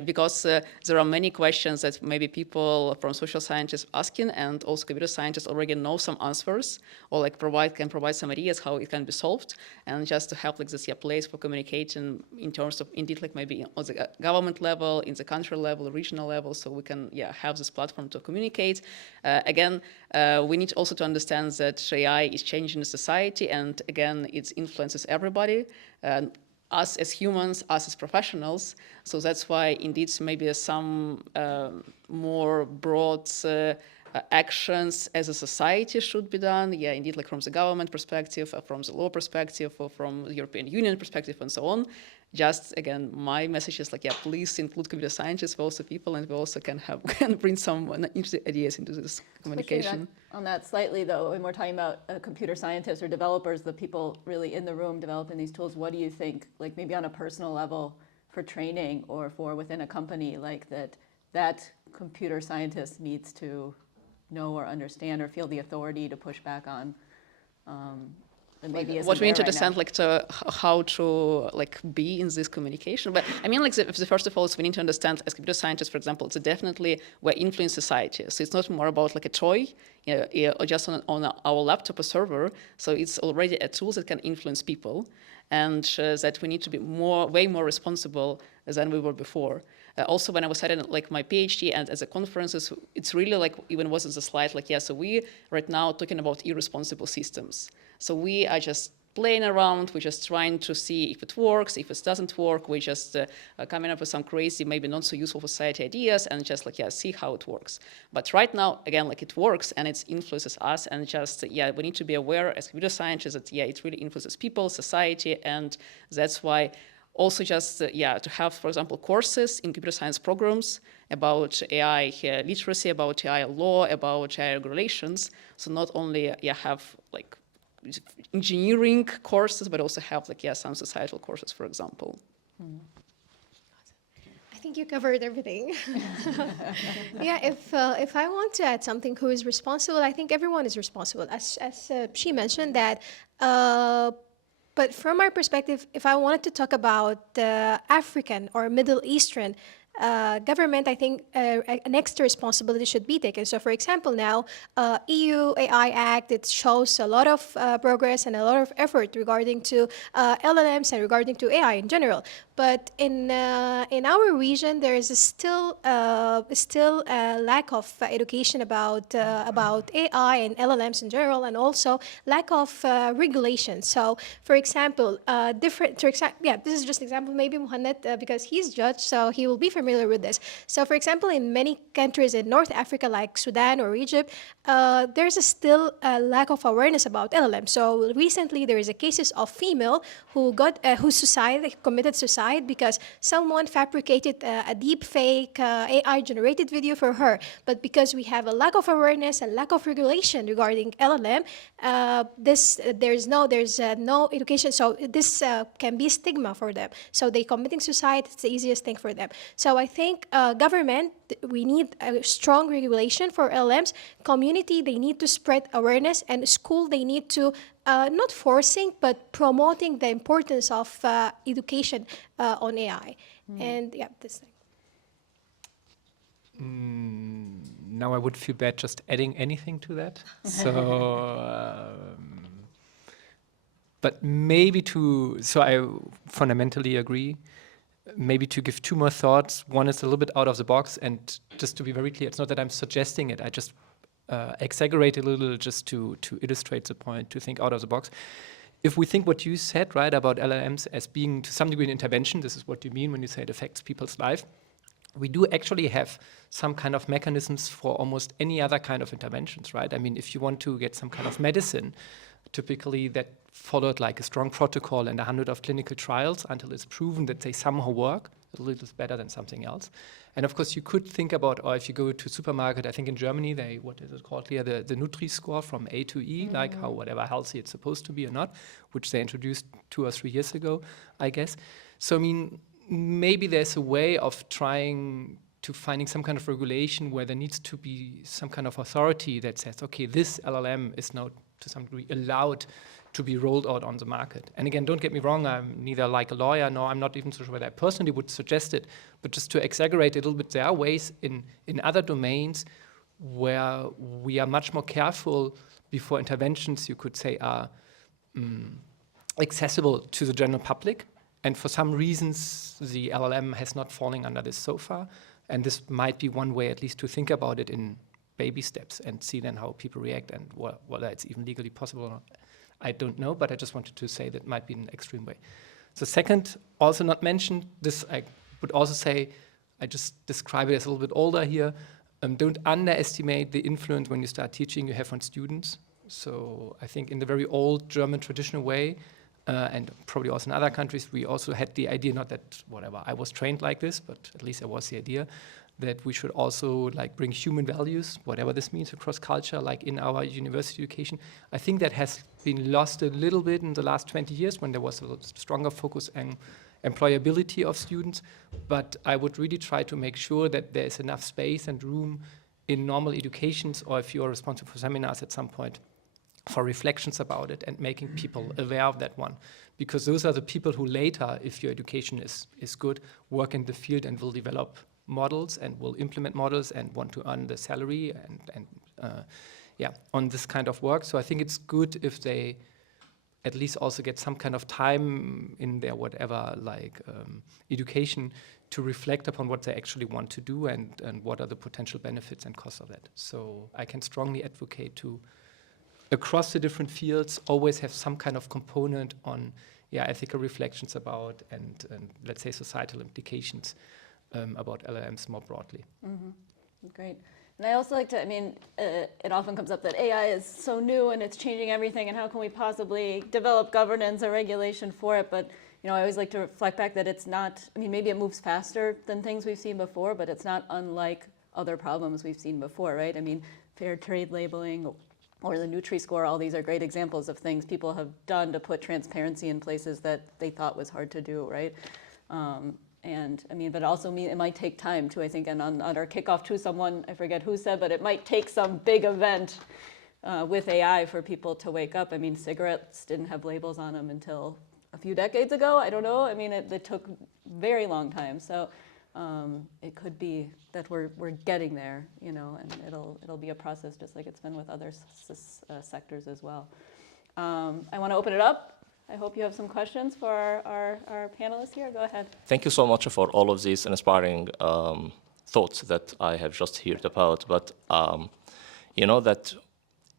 because there are many questions that maybe people from social scientists asking, and also computer scientists already know some answers, or like can provide some ideas how it can be solved, and just to have like this place for communicating in terms of indeed like maybe on the government level, in the country level, regional level, so we can have this platform to communicate. Again, we need also to understand that AI is changing the society, and again, it influences everybody, us as humans, us as professionals. So that's why indeed maybe some more broad actions as a society should be done. Yeah, indeed, like from the government perspective, from the law perspective, or from the European Union perspective, and so on. Just again, my message is like, yeah, please include computer scientists, we also people, and we also can bring some interesting ideas into this communication. On that slightly though, when we're talking about computer scientists or developers, the people really in the room developing these tools, what do you think, like maybe on a personal level for training or for within a company, like that computer scientist needs to know or understand or feel the authority to push back on? Maybe what we need to understand, like how to like be in this communication. But I mean, like the first of all, is we need to understand as computer scientists, for example, it's definitely we're influencing society. So it's not more about like a toy, or just on our laptop or server. So it's already a tool that can influence people, and that we need to be way more responsible than we were before. Also, when I was studying like my PhD and as a conferences, it's really like even was in the slide like, yeah, so we right now talking about irresponsible systems. So we are just playing around, we're just trying to see if it works, if it doesn't work, we're just coming up with some crazy, maybe not so useful for society ideas and just like, yeah, see how it works. But right now, again, like it works and it influences us, and just, yeah, we need to be aware as computer scientists that, yeah, it really influences people, society, and that's why also just, to have, for example, courses in computer science programs about AI literacy, about AI law, about AI regulations. So not only have like engineering courses, but also have like, some societal courses, for example. I think you covered everything. Yeah, if I want to add something, who is responsible, I think everyone is responsible. As she mentioned that, but from my perspective, if I wanted to talk about the African or Middle Eastern government, I think an extra responsibility should be taken. So for example, now EU AI Act, it shows a lot of progress and a lot of effort regarding to LLMs and regarding to AI in general. But in our region, there is still a lack of education about AI and LLMs in general, and also lack of regulation. So, for example, this is just an example. Maybe Mohamed, because he's judge, so he will be familiar with this. So, for example, in many countries in North Africa, like Sudan or Egypt, there's still a lack of awareness about LLM. So recently, there is a cases of female who committed suicide because someone fabricated a deep fake AI generated video for her. But because we have a lack of awareness and lack of regulation regarding LLM, there's no education. So this can be stigma for them. So they committing suicide, it's the easiest thing for them. So I think government, we need a strong regulation for LLMs. Community, they need to spread awareness, and school, they need to not forcing, but promoting the importance of education on AI. And yeah, this thing. Now I would feel bad just adding anything to that. So, but maybe so I fundamentally agree. maybe to give two more thoughts. One is a little bit out of the box, and just to be very clear, it's not that I'm suggesting it. I just exaggerate a little just to illustrate the point, to think out of the box. If we think what you said, right, about LLMs as being to some degree an intervention, this is what you mean when you say it affects people's life, we do actually have some kind of mechanisms for almost any other kind of interventions, right? I mean, if you want to get some kind of medicine, typically that followed like a strong protocol and 100 of clinical trials until it's proven that they somehow work a little better than something else. And of course, you could think about, or if you go to a supermarket, I think in Germany, what is it called here, the Nutri-score from A to E, like how whatever healthy it's supposed to be or not, which they introduced 2 or 3 years ago, I guess. So, I mean, maybe there's a way of trying to finding some kind of regulation where there needs to be some kind of authority that says, okay, this LLM is now to some degree allowed to be rolled out on the market. And again, don't get me wrong, I'm neither like a lawyer, nor I'm not even so sure whether I personally would suggest it, but just to exaggerate a little bit, there are ways in other domains where we are much more careful before interventions, you could say, are accessible to the general public. And for some reasons, the LLM has not fallen under this so far. And this might be one way at least to think about it in baby steps and see then how people react and whether it's even legally possible or not. I don't know, but I just wanted to say that might be an extreme way. The second, also not mentioned, this I would also say, I just describe it as a little bit older here. Don't underestimate the influence when you start teaching you have on students. So I think in the very old German traditional way, and probably also in other countries, we also had the idea, not that whatever, I was trained like this, but at least there was the idea that we should also like bring human values, whatever this means, across culture, like in our university education. I think that has been lost a little bit in the last 20 years when there was a stronger focus on employability of students. But I would really try to make sure that there is enough space and room in normal educations, or if you are responsible for seminars at some point, for reflections about it and making people aware of that one. Because those are the people who later, if your education is good, work in the field and will develop models and will implement models and want to earn the salary and on this kind of work. So I think it's good if they at least also get some kind of time in their whatever like education to reflect upon what they actually want to do and what are the potential benefits and costs of that. So I can strongly advocate to, across the different fields, always have some kind of component on ethical reflections about and let's say societal implications about LLMs more broadly. Mm-hmm. Great. And I also like to, I mean, it often comes up that AI is so new and it's changing everything, and how can we possibly develop governance or regulation for it? But, you know, I always like to reflect back that it's not, I mean, maybe it moves faster than things we've seen before, but it's not unlike other problems we've seen before, right? I mean, fair trade labeling or the Nutri-Score, all these are great examples of things people have done to put transparency in places that they thought was hard to do, right? And I mean, but also it might take time too, I think, and on our kickoff too, someone, I forget who said, but it might take some big event with AI for people to wake up. I mean, cigarettes didn't have labels on them until a few decades ago, I don't know. I mean, it took very long time. So it could be that we're getting there, you know, and it'll be a process just like it's been with other sectors as well. I want to open it up. I hope you have some questions for our panelists here. Go ahead. Thank you so much for all of these inspiring thoughts that I have just heard about. But you know that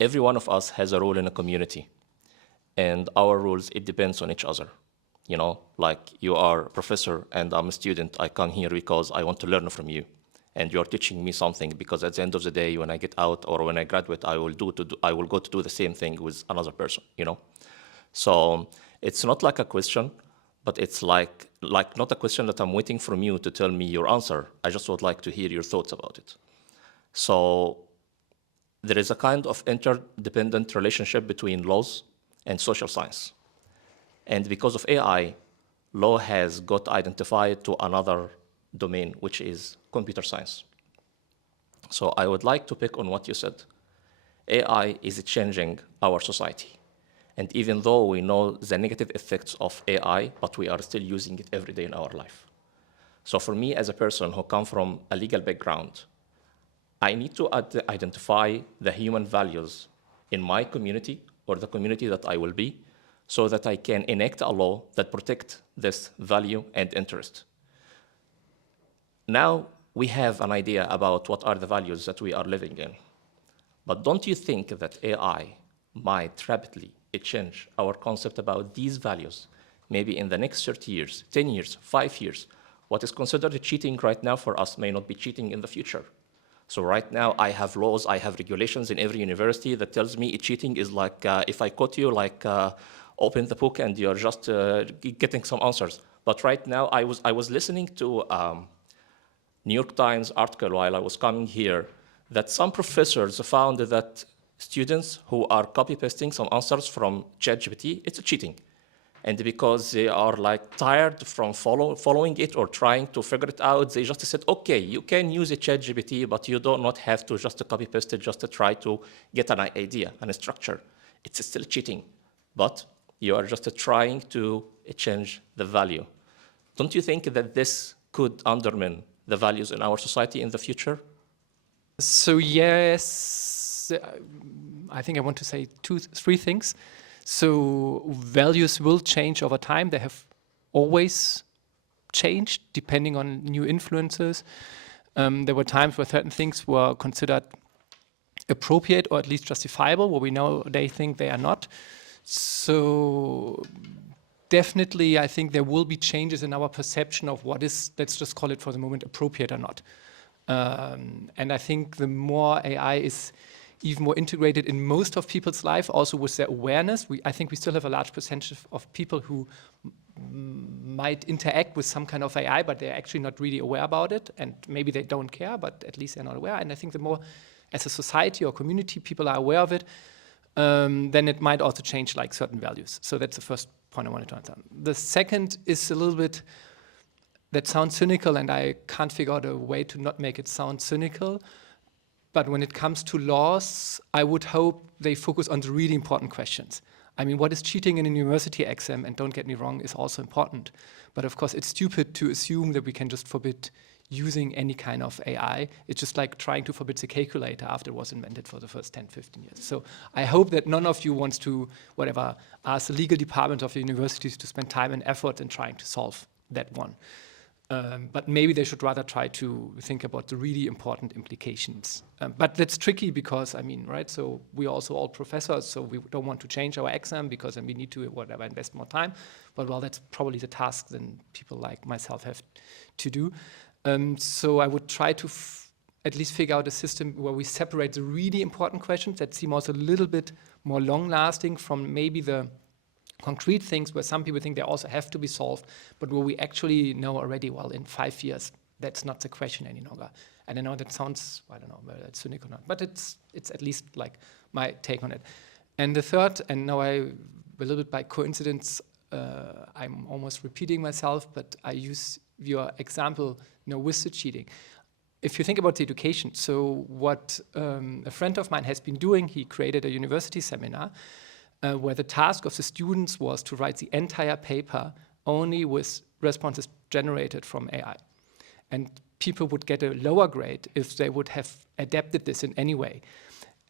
every one of us has a role in a community. And our roles, it depends on each other. You know, like you are a professor and I'm a student. I come here because I want to learn from you. And you're teaching me something because at the end of the day, when I get out or when I graduate, I will go to do the same thing with another person, you know? So it's not like a question, but it's like not a question that I'm waiting from you to tell me your answer. I just would like to hear your thoughts about it. So there is a kind of interdependent relationship between laws and social science. And because of AI, law has got identified to another domain, which is computer science. So I would like to pick on what you said. AI is changing our society. And even though we know the negative effects of AI, but we are still using it every day in our life. So for me, as a person who comes from a legal background, I need to identify the human values in my community or the community that I will be, so that I can enact a law that protects this value and interest. now we have an idea about what are the values that we are living in. But don't you think that AI might rapidly change our concept about these values? Maybe in the next 30 years, 10 years, 5 years, what is considered cheating right now for us may not be cheating in the future. So right now, I have laws, I have regulations in every university that tells me cheating is like, if I caught you, like open the book and you're just getting some answers. But right now, I was listening to New York Times article while I was coming here, that some professors found that students who are copy-pasting some answers from ChatGPT, it's cheating. And because they are like tired from following it or trying to figure it out, they just said, okay, you can use a ChatGPT, but you do not have to just copy paste it, just to try to get an idea and a structure. It's still cheating, but you are just trying to change the value. Don't you think that this could undermine the values in our society in the future? So yes, I think I want to say three things. So values will change over time. They have always changed depending on new influences. There were times where certain things were considered appropriate or at least justifiable, where we know they think they are not. So definitely, I think there will be changes in our perception of what is, let's just call it for the moment, appropriate or not. And I think the more AI is even more integrated in most of people's life, also with their awareness. I think we still have a large percentage of people who might interact with some kind of AI, but they're actually not really aware about it, and maybe they don't care, but at least they're not aware. And I think the more, as a society or community, people are aware of it, then it might also change like certain values. So that's the first point I wanted to answer. The second is a little bit, that sounds cynical, and I can't figure out a way to not make it sound cynical. But when it comes to laws, I would hope they focus on the really important questions. I mean, what is cheating in a university exam, and don't get me wrong, is also important. But of course, it's stupid to assume that we can just forbid using any kind of AI. It's just like trying to forbid the calculator after it was invented for the first 10, 15 years. So I hope that none of you wants to, whatever, ask the legal department of the universities to spend time and effort in trying to solve that one. But maybe they should rather try to think about the really important implications. But that's tricky because, I mean, right, so we are also all professors, so we don't want to change our exam because then we need to, whatever, invest more time. But well, that's probably the task then people like myself have to do. So I would try to at least figure out a system where we separate the really important questions that seem also a little bit more long-lasting from maybe the concrete things where some people think they also have to be solved, but where we actually know already, well, in 5 years, that's not the question any longer. And I know that sounds, I don't know whether it's cynical or not, but it's at least like my take on it. And the third, and now a little bit by coincidence, I'm almost repeating myself, but I use your example, with the cheating. If you think about the education, so what a friend of mine has been doing, he created a university seminar where the task of the students was to write the entire paper only with responses generated from AI. And people would get a lower grade if they would have adapted this in any way.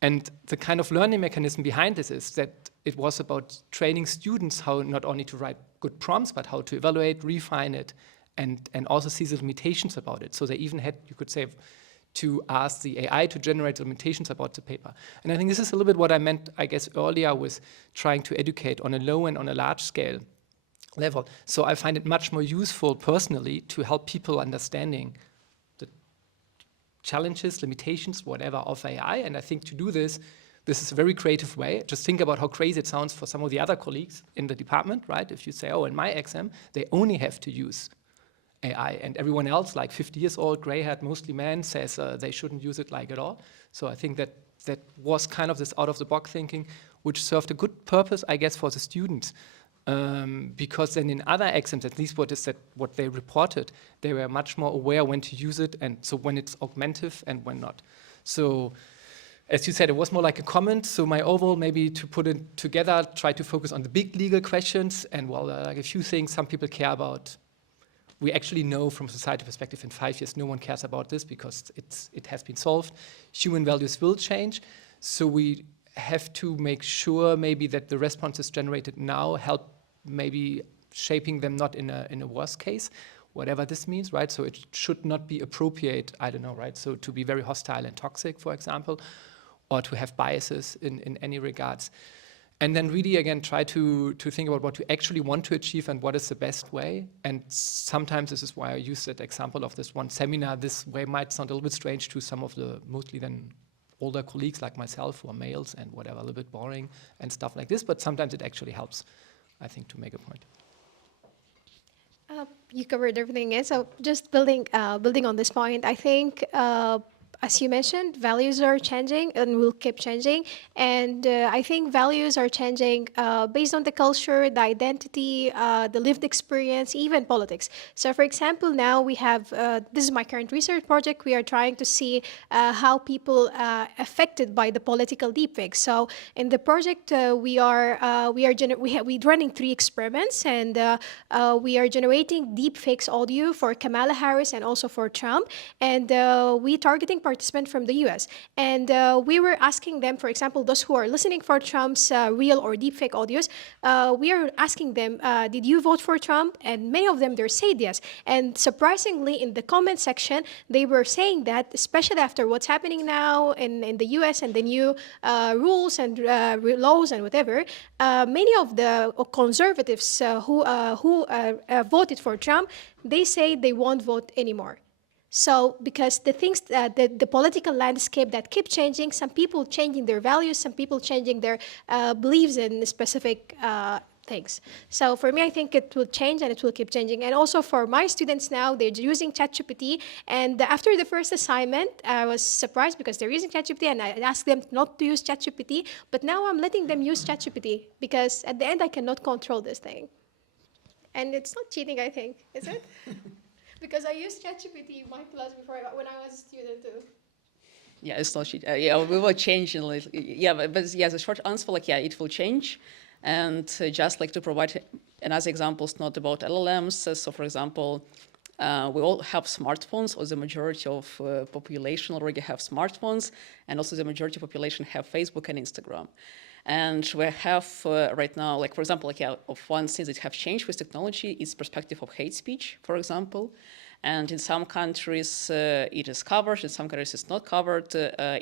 And the kind of learning mechanism behind this is that it was about training students how not only to write good prompts, but how to evaluate, refine it, and also see the limitations about it. So they even had, you could say, to ask the AI to generate limitations about the paper. And I think this is a little bit what I meant, I guess, earlier with trying to educate on a low and on a large scale level. So I find it much more useful personally to help people understanding the challenges, limitations, whatever of AI. And I think to do this, this is a very creative way. Just think about how crazy it sounds for some of the other colleagues in the department, right? If you say, oh, in my exam, they only have to use AI, and everyone else, like 50 years old, gray-haired, mostly men, says they shouldn't use it like at all. So I think that was kind of this out-of-the-box thinking, which served a good purpose, I guess, for the students. Because then in other exams, at least what they reported, they were much more aware when to use it, and so when it's augmentative and when not. So as you said, it was more like a comment. So my overall, maybe to put it together, try to focus on the big legal questions, and well, like a few things some people care about. We actually know from a society perspective in 5 years, no one cares about this because it has been solved. Human values will change. So we have to make sure maybe that the responses generated now help maybe shaping them not in a worst case, whatever this means, right? So it should not be appropriate, I don't know, right? So to be very hostile and toxic, for example, or to have biases in any regards. And then really, again, try to think about what you actually want to achieve and what is the best way. And sometimes this is why I use that example of this one seminar. This way might sound a little bit strange to some of the mostly then older colleagues like myself who are males and whatever, a little bit boring and stuff like this. But sometimes it actually helps, I think, to make a point. You covered everything. Yeah. So just building on this point, I think, as you mentioned, values are changing and will keep changing. And I think values are changing based on the culture, the identity, the lived experience, even politics. So for example, now we have, this is my current research project, we are trying to see how people are affected by the political deepfakes. So in the project, we're running 3 experiments, and we are generating deepfakes audio for Kamala Harris and also for Trump. And we targeting participant from the US. And we were asking them, for example, those who are listening for Trump's real or deepfake audios, we are asking them, did you vote for Trump? And many of them, they said yes. And surprisingly, in the comment section, they were saying that, especially after what's happening now in the US and the new rules and laws and whatever, many of the conservatives who voted for Trump, they say they won't vote anymore. So because the things that the political landscape that keep changing, some people changing their values, some people changing their beliefs in specific things. So for me, I think it will change and it will keep changing. And also for my students now, they're using ChatGPT. And after the first assignment, I was surprised because they're using ChatGPT, and I asked them not to use ChatGPT. But now I'm letting them use ChatGPT because at the end, I cannot control this thing. And it's not cheating, I think, is it? Because I used ChatGPT in my class before when I was a student too. Yeah, it's not cheat. Yeah, we will change. Yeah, but yeah, the short answer, like, yeah, it will change. And just like to provide another example, it's not about LLMs. So for example, we all have smartphones, or the majority of population already have smartphones, and also the majority of population have Facebook and Instagram. And we have right now, like, for example, like, of one thing that have changed with technology is perspective of hate speech, for example. And in some countries, it is covered. In some countries, it's not covered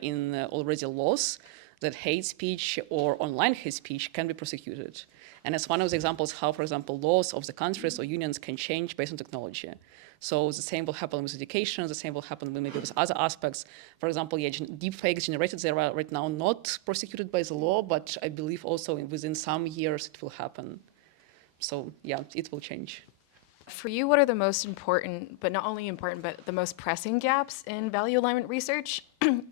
in already laws that hate speech or online hate speech can be prosecuted. And it's one of the examples how, for example, laws of the countries or unions can change based on technology. So the same will happen with education, the same will happen with maybe with other aspects. For example, yeah, deepfakes generated, they are right now not prosecuted by the law, but I believe also within some years it will happen. So yeah, it will change. For you, what are the most important, but not only important, but the most pressing gaps in value alignment research?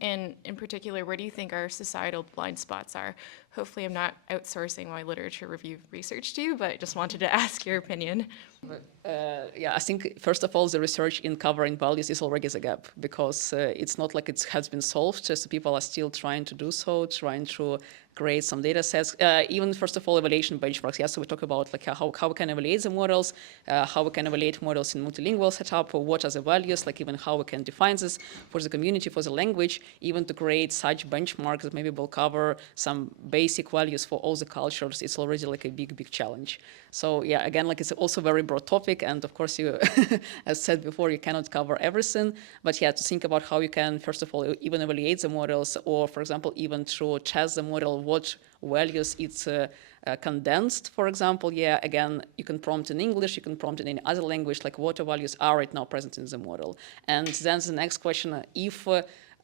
And in particular, where do you think our societal blind spots are? Hopefully I'm not outsourcing my literature review research to you, but I just wanted to ask your opinion. Yeah, I think, first of all, the research in covering values is already a gap, because it's not like it has been solved, so people are still trying to do so, trying to create some data sets. Even, first of all, evaluation benchmarks. Yeah, so we talk about like how we can evaluate the models, how we can evaluate models in multilingual setup, or what are the values, like even how we can define this for the community, for the language, even to create such benchmarks that maybe will cover some basic values for all the cultures. It's already like a big challenge. So yeah, again, like it's also a very broad topic, and of course you, as said before, you cannot cover everything, but yeah, to think about how you can, first of all, even evaluate the models, or for example, even to test the model, what values it's condensed, for example. Yeah, again, you can prompt in English, you can prompt in any other language, like what values are right now present in the model. And then the next question, if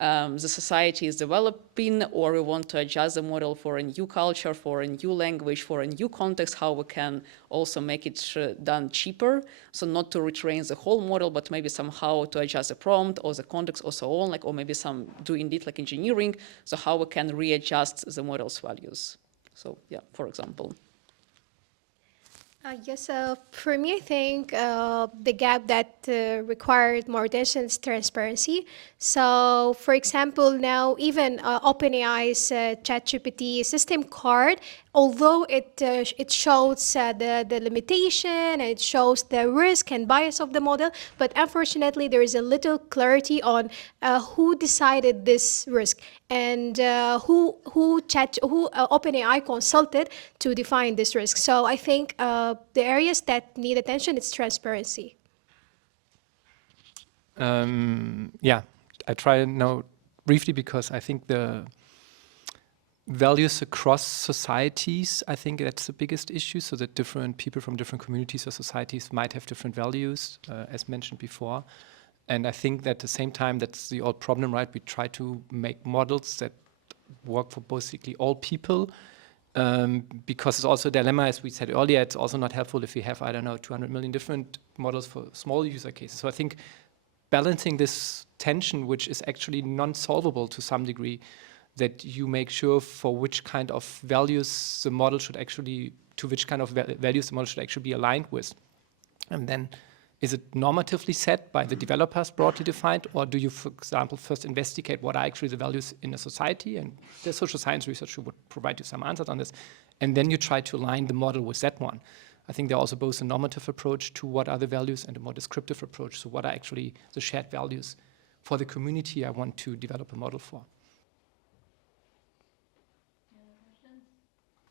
the society is developing, or we want to adjust the model for a new culture, for a new language, for a new context, how we can also make it done cheaper. So not to retrain the whole model, but maybe somehow to adjust the prompt or the context or so on, like, or maybe some do indeed like engineering. So how we can readjust the model's values. So yeah, for example. Yes, for me, I think the gap that required more attention is transparency. So, for example, now even OpenAI's ChatGPT system card, although it shows the limitation and it shows the risk and bias of the model, but unfortunately there is a little clarity on who decided this risk and who OpenAI consulted to define this risk. So I think the areas that need attention is transparency. Yeah, I try now briefly because I think the values across societies, I think that's the biggest issue, so that different people from different communities or societies might have different values, as mentioned before. And I think that at the same time, that's the old problem, right? We try to make models that work for basically all people, because it's also a dilemma, as we said earlier, it's also not helpful if we have, I don't know, 200 million different models for small user cases. So I think balancing this tension, which is actually non-solvable to some degree, that you make sure for which kind of values the model should actually, to which kind of values the model should actually be aligned with. And then is it normatively set by the developers, broadly defined, or do you, for example, first investigate what are actually the values in a society? And the social science researcher would provide you some answers on this. And then you try to align the model with that one. I think there are also both a normative approach to what are the values and a more descriptive approach. So what are actually the shared values for the community I want to develop a model for?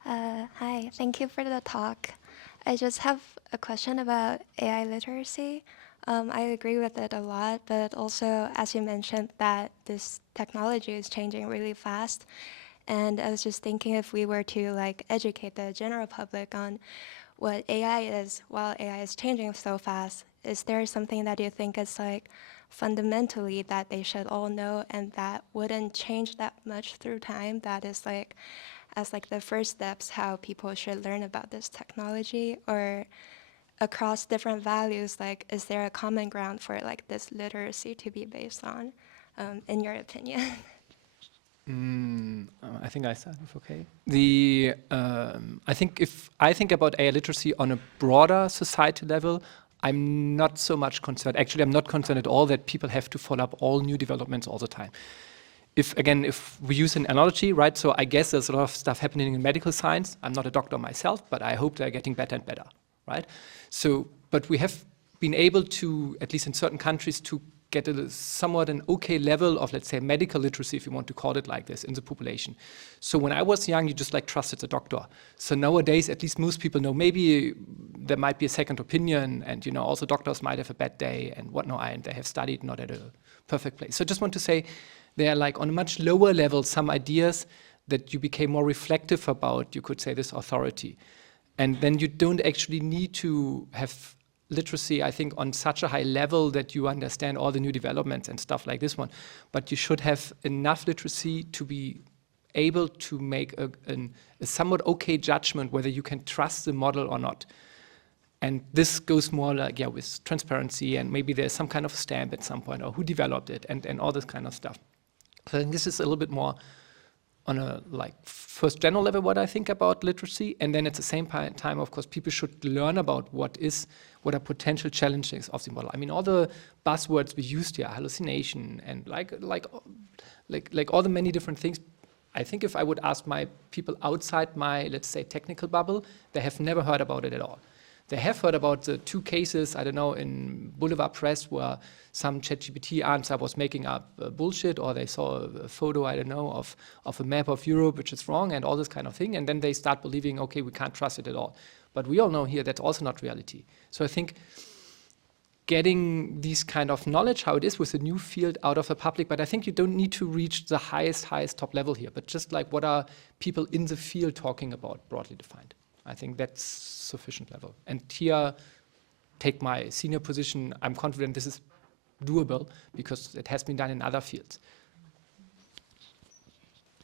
Hi, thank you for the talk. I just have a question about AI literacy. I agree with it a lot, but also, as you mentioned, that this technology is changing really fast. And I was just thinking if we were to educate the general public on what AI is, while AI is changing so fast, is there something that you think is fundamentally that they should all know and that wouldn't change that much through time, that is as the first steps how people should learn about this technology? Or across different values, is there a common ground for this literacy to be based on, in your opinion? I think I start with okay. I think if I think about AI literacy on a broader society level, I'm not so much concerned. Actually, I'm not concerned at all that people have to follow up all new developments all the time. If we use an analogy, right? So I guess there's a lot of stuff happening in medical science. I'm not a doctor myself, but I hope they're getting better and better, right? So, but we have been able to, at least in certain countries, to get a somewhat an okay level of, let's say, medical literacy, if you want to call it like this, in the population. So when I was young, you just trusted the doctor. So nowadays, at least most people know maybe there might be a second opinion, and also doctors might have a bad day and whatnot, and they have studied not at a perfect place. So I just want to say, there are on a much lower level some ideas that you became more reflective about, you could say, this authority. And then you don't actually need to have literacy, I think, on such a high level that you understand all the new developments and stuff like this one. But you should have enough literacy to be able to make a somewhat okay judgment whether you can trust the model or not. And this goes more with transparency, and maybe there's some kind of stamp at some point, or who developed it, and all this kind of stuff. So I think this is a little bit more on a first general level what I think about literacy, and then at the same time, of course, people should learn about what are potential challenges of the model. I mean, all the buzzwords we used here, hallucination, and all the many different things. I think if I would ask my people outside my, let's say, technical bubble, they have never heard about it at all. They have heard about the 2 cases, I don't know, in Boulevard Press where some ChatGPT answer was making up bullshit, or they saw a photo, I don't know, of a map of Europe, which is wrong, and all this kind of thing. And then they start believing, okay, we can't trust it at all. But we all know here that's also not reality. So I think getting these kind of knowledge, how it is with a new field out of the public, but I think you don't need to reach the highest top level here, but just what are people in the field talking about, broadly defined. I think that's sufficient level. And here, take my senior position, I'm confident this is doable because it has been done in other fields.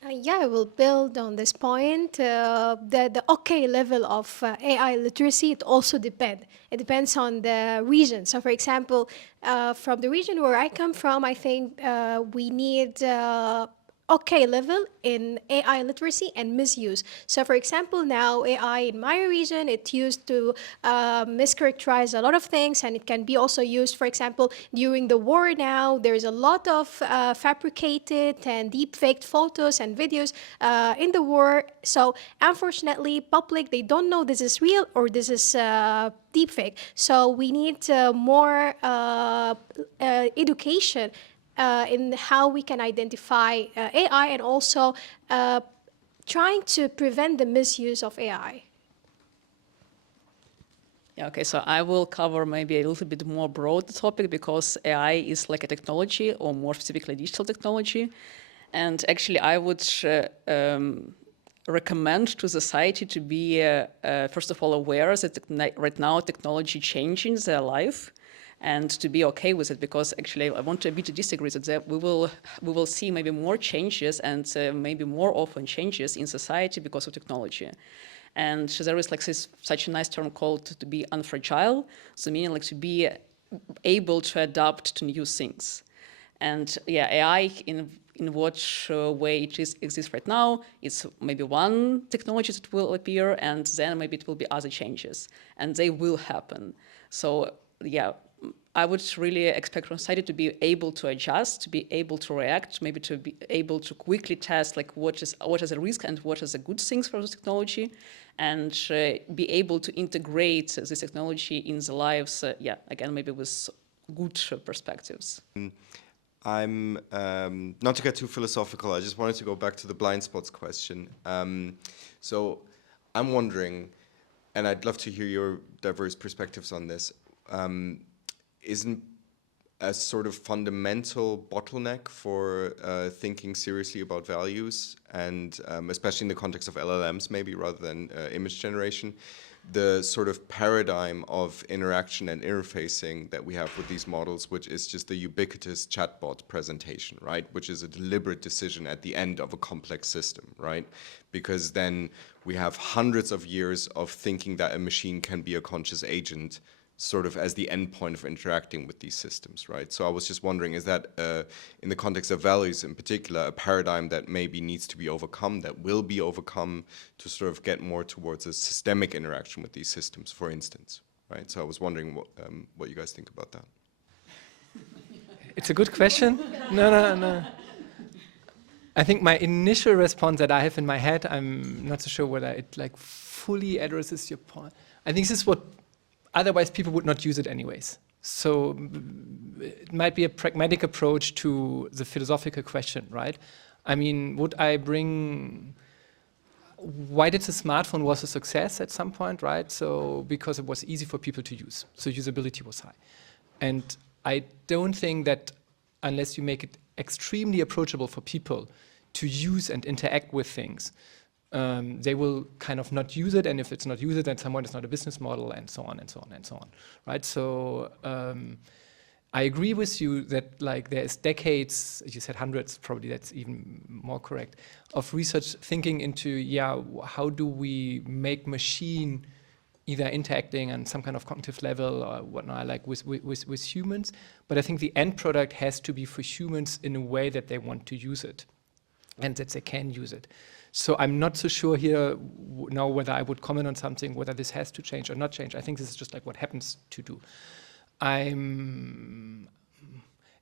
Yeah, I will build on this point. The okay level of AI literacy, it also depends. It depends on the region. So for example, from the region where I come from, I think we need okay level in AI literacy and misuse. So for example, now AI in my region, it's used to mischaracterize a lot of things, and it can be also used, for example, during the war now, there's a lot of fabricated and deep-faked photos and videos in the war. So unfortunately, public, they don't know this is real or this is deepfake. So we need more education in how we can identify AI, and also trying to prevent the misuse of AI. Yeah, okay, so I will cover maybe a little bit more broad topic because AI is like a technology, or more specifically digital technology. And actually I would recommend to society to be, first of all, aware that right now technology changes their life, and to be okay with it, because actually I want to a bit disagree that we will see maybe more changes and maybe more often changes in society because of technology. And so there is like such a nice term called to be unfragile, so meaning like to be able to adapt to new things. And yeah, AI in what way it exists right now, it's maybe one technology that will appear, and then maybe it will be other changes, and they will happen. So yeah, I would really expect from society to be able to adjust, to be able to react, maybe to be able to quickly test like what is a risk and what is the good things for this technology, and be able to integrate this technology in the lives, yeah, again, maybe with good perspectives. I'm not to get too philosophical, I just wanted to go back to the blind spots question. So I'm wondering, and I'd love to hear your diverse perspectives on this, isn't a sort of fundamental bottleneck for thinking seriously about values, and especially in the context of LLMs maybe rather than image generation, the sort of paradigm of interaction and interfacing that we have with these models, which is just the ubiquitous chatbot presentation, right? Which is a deliberate decision at the end of a complex system, right? Because then we have hundreds of years of thinking that a machine can be a conscious agent, sort of as the endpoint of interacting with these systems, right? So I was just wondering, is that, in the context of values in particular, a paradigm that maybe needs to be overcome, that will be overcome, to sort of get more towards a systemic interaction with these systems, for instance, right? So I was wondering what you guys think about that. It's a good question. No. I think my initial response that I have in my head, I'm not so sure whether it like fully addresses your point. I think this is what otherwise people would not use it anyways. So it might be a pragmatic approach to the philosophical question, right? I mean, why did the smartphone was a success at some point, right? So because it was easy for people to use, so usability was high. And I don't think that unless you make it extremely approachable for people to use and interact with things, they will kind of not use it, and if it's not used, then someone is not a business model, and so on and so on and so on, right? So I agree with you that like there is decades, you said hundreds, probably that's even more correct, of research thinking into, yeah, how do we make machine either interacting on some kind of cognitive level or whatnot, like with humans, but I think the end product has to be for humans in a way that they want to use it, and that they can use it. So I'm not so sure here now whether I would comment on something, whether this has to change or not change. I think this is just like what happens to do.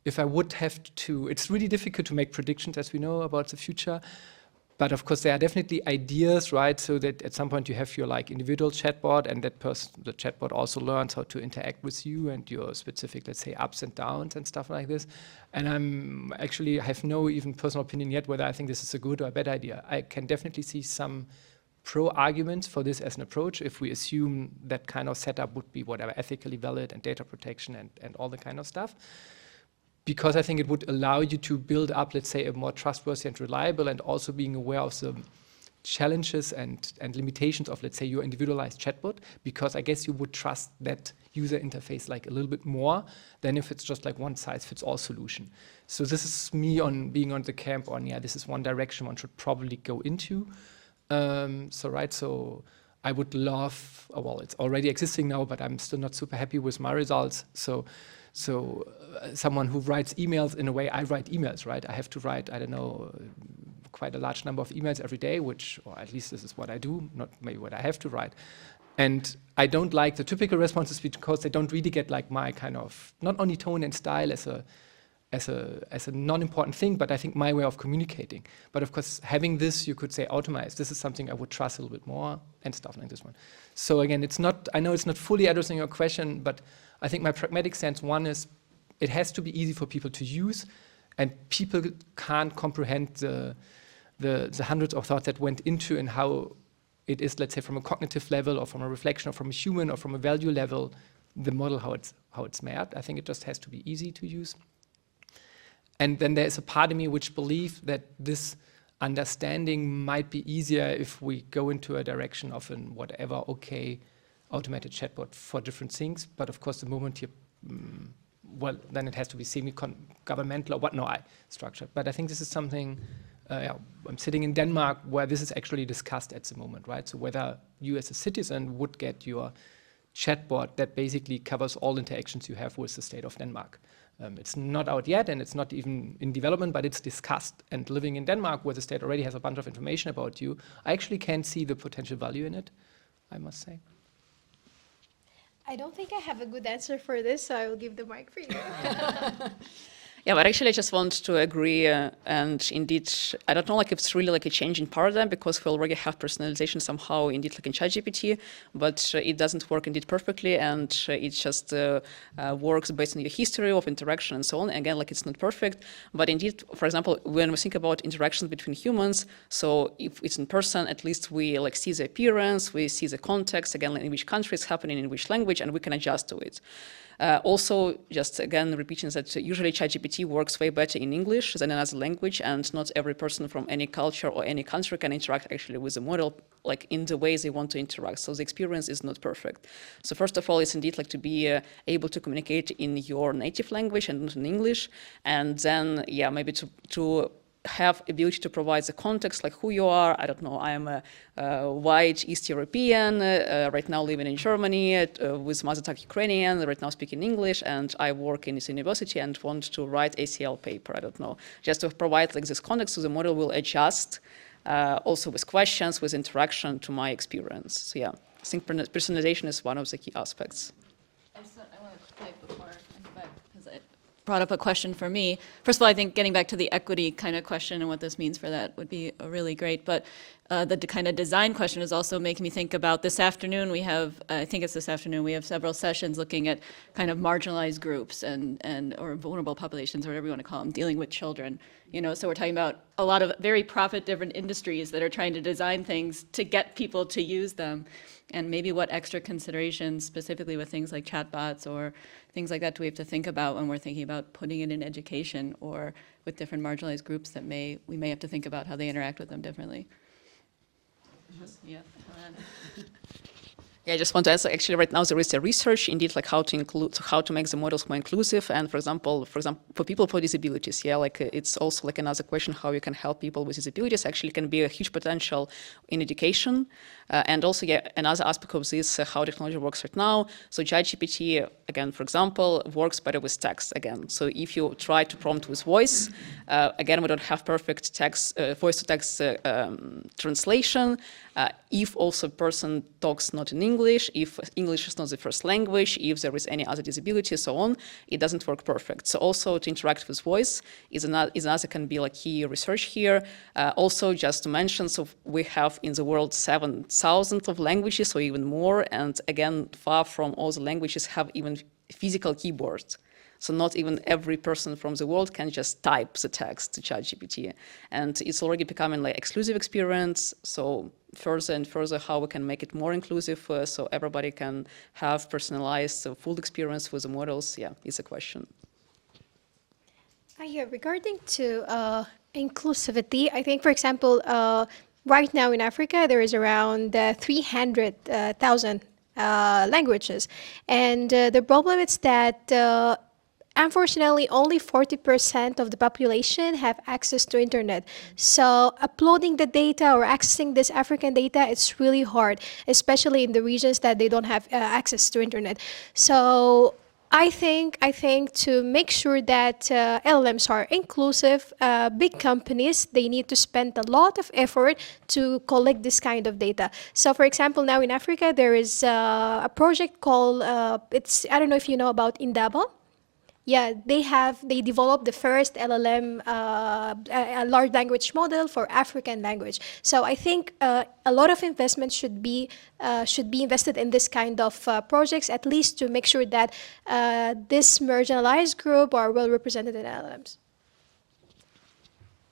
If I would have to, it's really difficult to make predictions, as we know, about the future. But of course, there are definitely ideas, right? So that at some point you have your like individual chatbot, and that person, the chatbot also learns how to interact with you and your specific, let's say, ups and downs and stuff like this. And I have no even personal opinion yet whether I think this is a good or a bad idea. I can definitely see some pro arguments for this as an approach if we assume that kind of setup would be whatever ethically valid and data protection and all the kind of stuff. Because I think it would allow you to build up, let's say, a more trustworthy and reliable, and also being aware of the challenges and limitations of, let's say, your individualized chatbot, because I guess you would trust that user interface like a little bit more than if it's just like one size fits all solution. So this is me on being on the camp on, yeah, this is one direction one should probably go into. So I would love, well, it's already existing now, but I'm still not super happy with my results. So someone who writes emails in a way I write emails, right? I have to write, I don't know, quite a large number of emails every day, which, or at least this is what I do, not maybe what I have to write. And I don't like the typical responses because they don't really get like my kind of, not only tone and style as a non-important thing, but I think my way of communicating. But of course, having this, you could say automized, this is something I would trust a little bit more and stuff like this one. So again, it's not, I know it's not fully addressing your question, but I think my pragmatic sense, one is it has to be easy for people to use, and people can't comprehend the hundreds of thoughts that went into and how it is, let's say, from a cognitive level or from a reflection or from a human or from a value level, the model how it's made. I think it just has to be easy to use. And then there's a part of me which believes that this understanding might be easier if we go into a direction of an whatever, okay, automated chatbot for different things. But of course, the moment you, well, then it has to be semi-governmental or whatnot structured. But I think this is something, I'm sitting in Denmark where this is actually discussed at the moment, right? So whether you as a citizen would get your chatbot that basically covers all interactions you have with the state of Denmark. It's not out yet, and it's not even in development, but it's discussed. And living in Denmark, where the state already has a bunch of information about you, I actually can see the potential value in it, I must say. I don't think I have a good answer for this, so I will give the mic for you. Yeah, but actually I just want to agree, and indeed, I don't know like if it's really like a change in paradigm, because we already have personalization somehow indeed like in ChatGPT, but it doesn't work indeed perfectly, and it just works based on your history of interaction and so on. Again, like it's not perfect, but indeed, for example, when we think about interactions between humans, so if it's in person, at least we like see the appearance, we see the context, again, like in which country it's happening, in which language, and we can adjust to it. Also, just again, repeating that usually ChatGPT works way better in English than another language, and not every person from any culture or any country can interact actually with the model like in the way they want to interact. So the experience is not perfect. So first of all, it's indeed like to be able to communicate in your native language and not in English, and then, yeah, maybe to have ability to provide the context, like who you are. I don't know, I'm a white East European, right now living in Germany with mother tongue Ukrainian, right now speaking English, and I work in this university and want to write ACL paper, I don't know. Just to provide like this context, so the model will adjust also with questions, with interaction to my experience. So yeah, I think personalization is one of the key aspects. I want to play before I go back, because it brought up a question for me. First of all, I think getting back to the equity kind of question and what this means for that would be really great. But the kind of design question is also making me think about this afternoon. We have, I think it's this afternoon, we have several sessions looking at kind of marginalized groups or vulnerable populations, or whatever you want to call them, dealing with children. You know, so we're talking about a lot of very profit-driven industries that are trying to design things to get people to use them. And maybe what extra considerations, specifically with things like chatbots or things like that, do we have to think about when we're thinking about putting it in education or with different marginalized groups that we may have to think about how they interact with them differently. Yeah. Yeah, I just want to answer, actually right now there is a research indeed like how to make the models more inclusive, and for example for people with disabilities, yeah, like it's also like another question how you can help people with disabilities actually can be a huge potential in education. And also, yeah, another aspect of this, how technology works right now. So ChatGPT, again, for example, works better with text again. So if you try to prompt with voice, again, we don't have perfect text, voice-to-text translation. If also a person talks not in English, if English is not the first language, if there is any other disability, so on, it doesn't work perfect. So also to interact with voice is another can be like key research here. Also, just to mention, so we have in the world 7,000 of languages or even more, and again, far from all the languages have even physical keyboards. So not even every person from the world can just type the text to ChatGPT. And it's already becoming like exclusive experience. So further and further how we can make it more inclusive so everybody can have personalized full experience with the models, yeah, is a question. Regarding to inclusivity, I think, for example, right now in Africa, there is around 300,000 languages. And the problem is that unfortunately, only 40% of the population have access to internet. So uploading the data or accessing this African data, it's really hard, especially in the regions that they don't have access to internet. So I think to make sure that LLMs are inclusive, big companies, they need to spend a lot of effort to collect this kind of data. So for example, now in Africa, there is a project called, I don't know if you know about Indaba. Yeah, they developed the first LLM, a large language model for African language. So I think a lot of investment should be invested in this kind of projects, at least to make sure that this marginalized group are well represented in LLMs.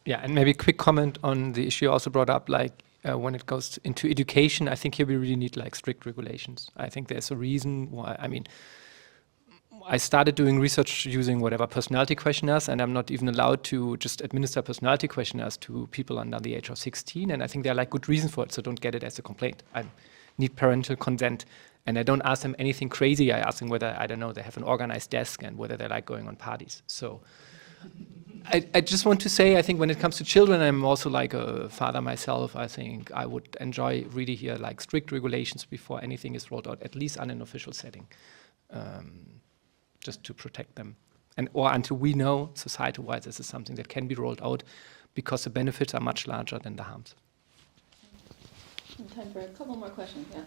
Yeah, and maybe a quick comment on the issue you also brought up, like when it goes into education, I think here we really need like strict regulations. I think there's a reason why, I mean, I started doing research using whatever personality questionnaires, and I'm not even allowed to just administer personality questionnaires to people under the age of 16. And I think there are like good reasons for it, so don't get it as a complaint. I need parental consent, and I don't ask them anything crazy. I ask them whether, I don't know, they have an organized desk and whether they like going on parties. So I just want to say, I think when it comes to children, I'm also like a father myself. I think I would enjoy really here like strict regulations before anything is rolled out, at least on an official setting. Just to protect them. And or until we know society-wise this is something that can be rolled out, because the benefits are much larger than the harms. Time for a couple more questions, yeah.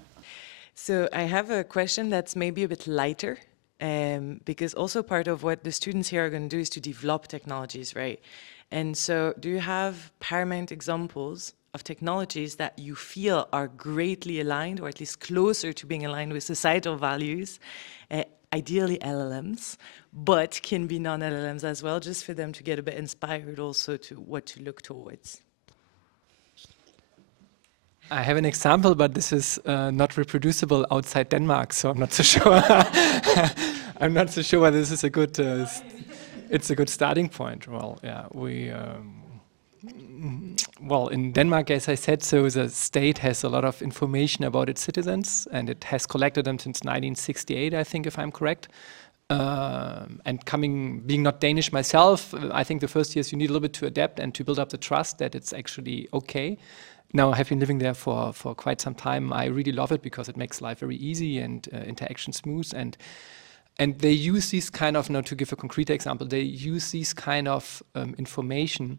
So I have a question that's maybe a bit lighter, because also part of what the students here are going to do is to develop technologies, right? And so do you have paramount examples of technologies that you feel are greatly aligned, or at least closer to being aligned with societal values, ideally LLMs, but can be non-LLMs as well, just for them to get a bit inspired also to what to look towards? I have an example, but this is not reproducible outside Denmark, so I'm not so sure. I'm not so sure whether this is a good. It's a good starting point. Well, yeah, well, in Denmark, as I said, so the state has a lot of information about its citizens, and it has collected them since 1968, I think, if I'm correct. And being not Danish myself, I think the first years you need a little bit to adapt and to build up the trust that it's actually okay. Now I have been living there for quite some time. I really love it because it makes life very easy and interaction smooth. And they use these kind of, now to give a concrete example, they use these kind of information,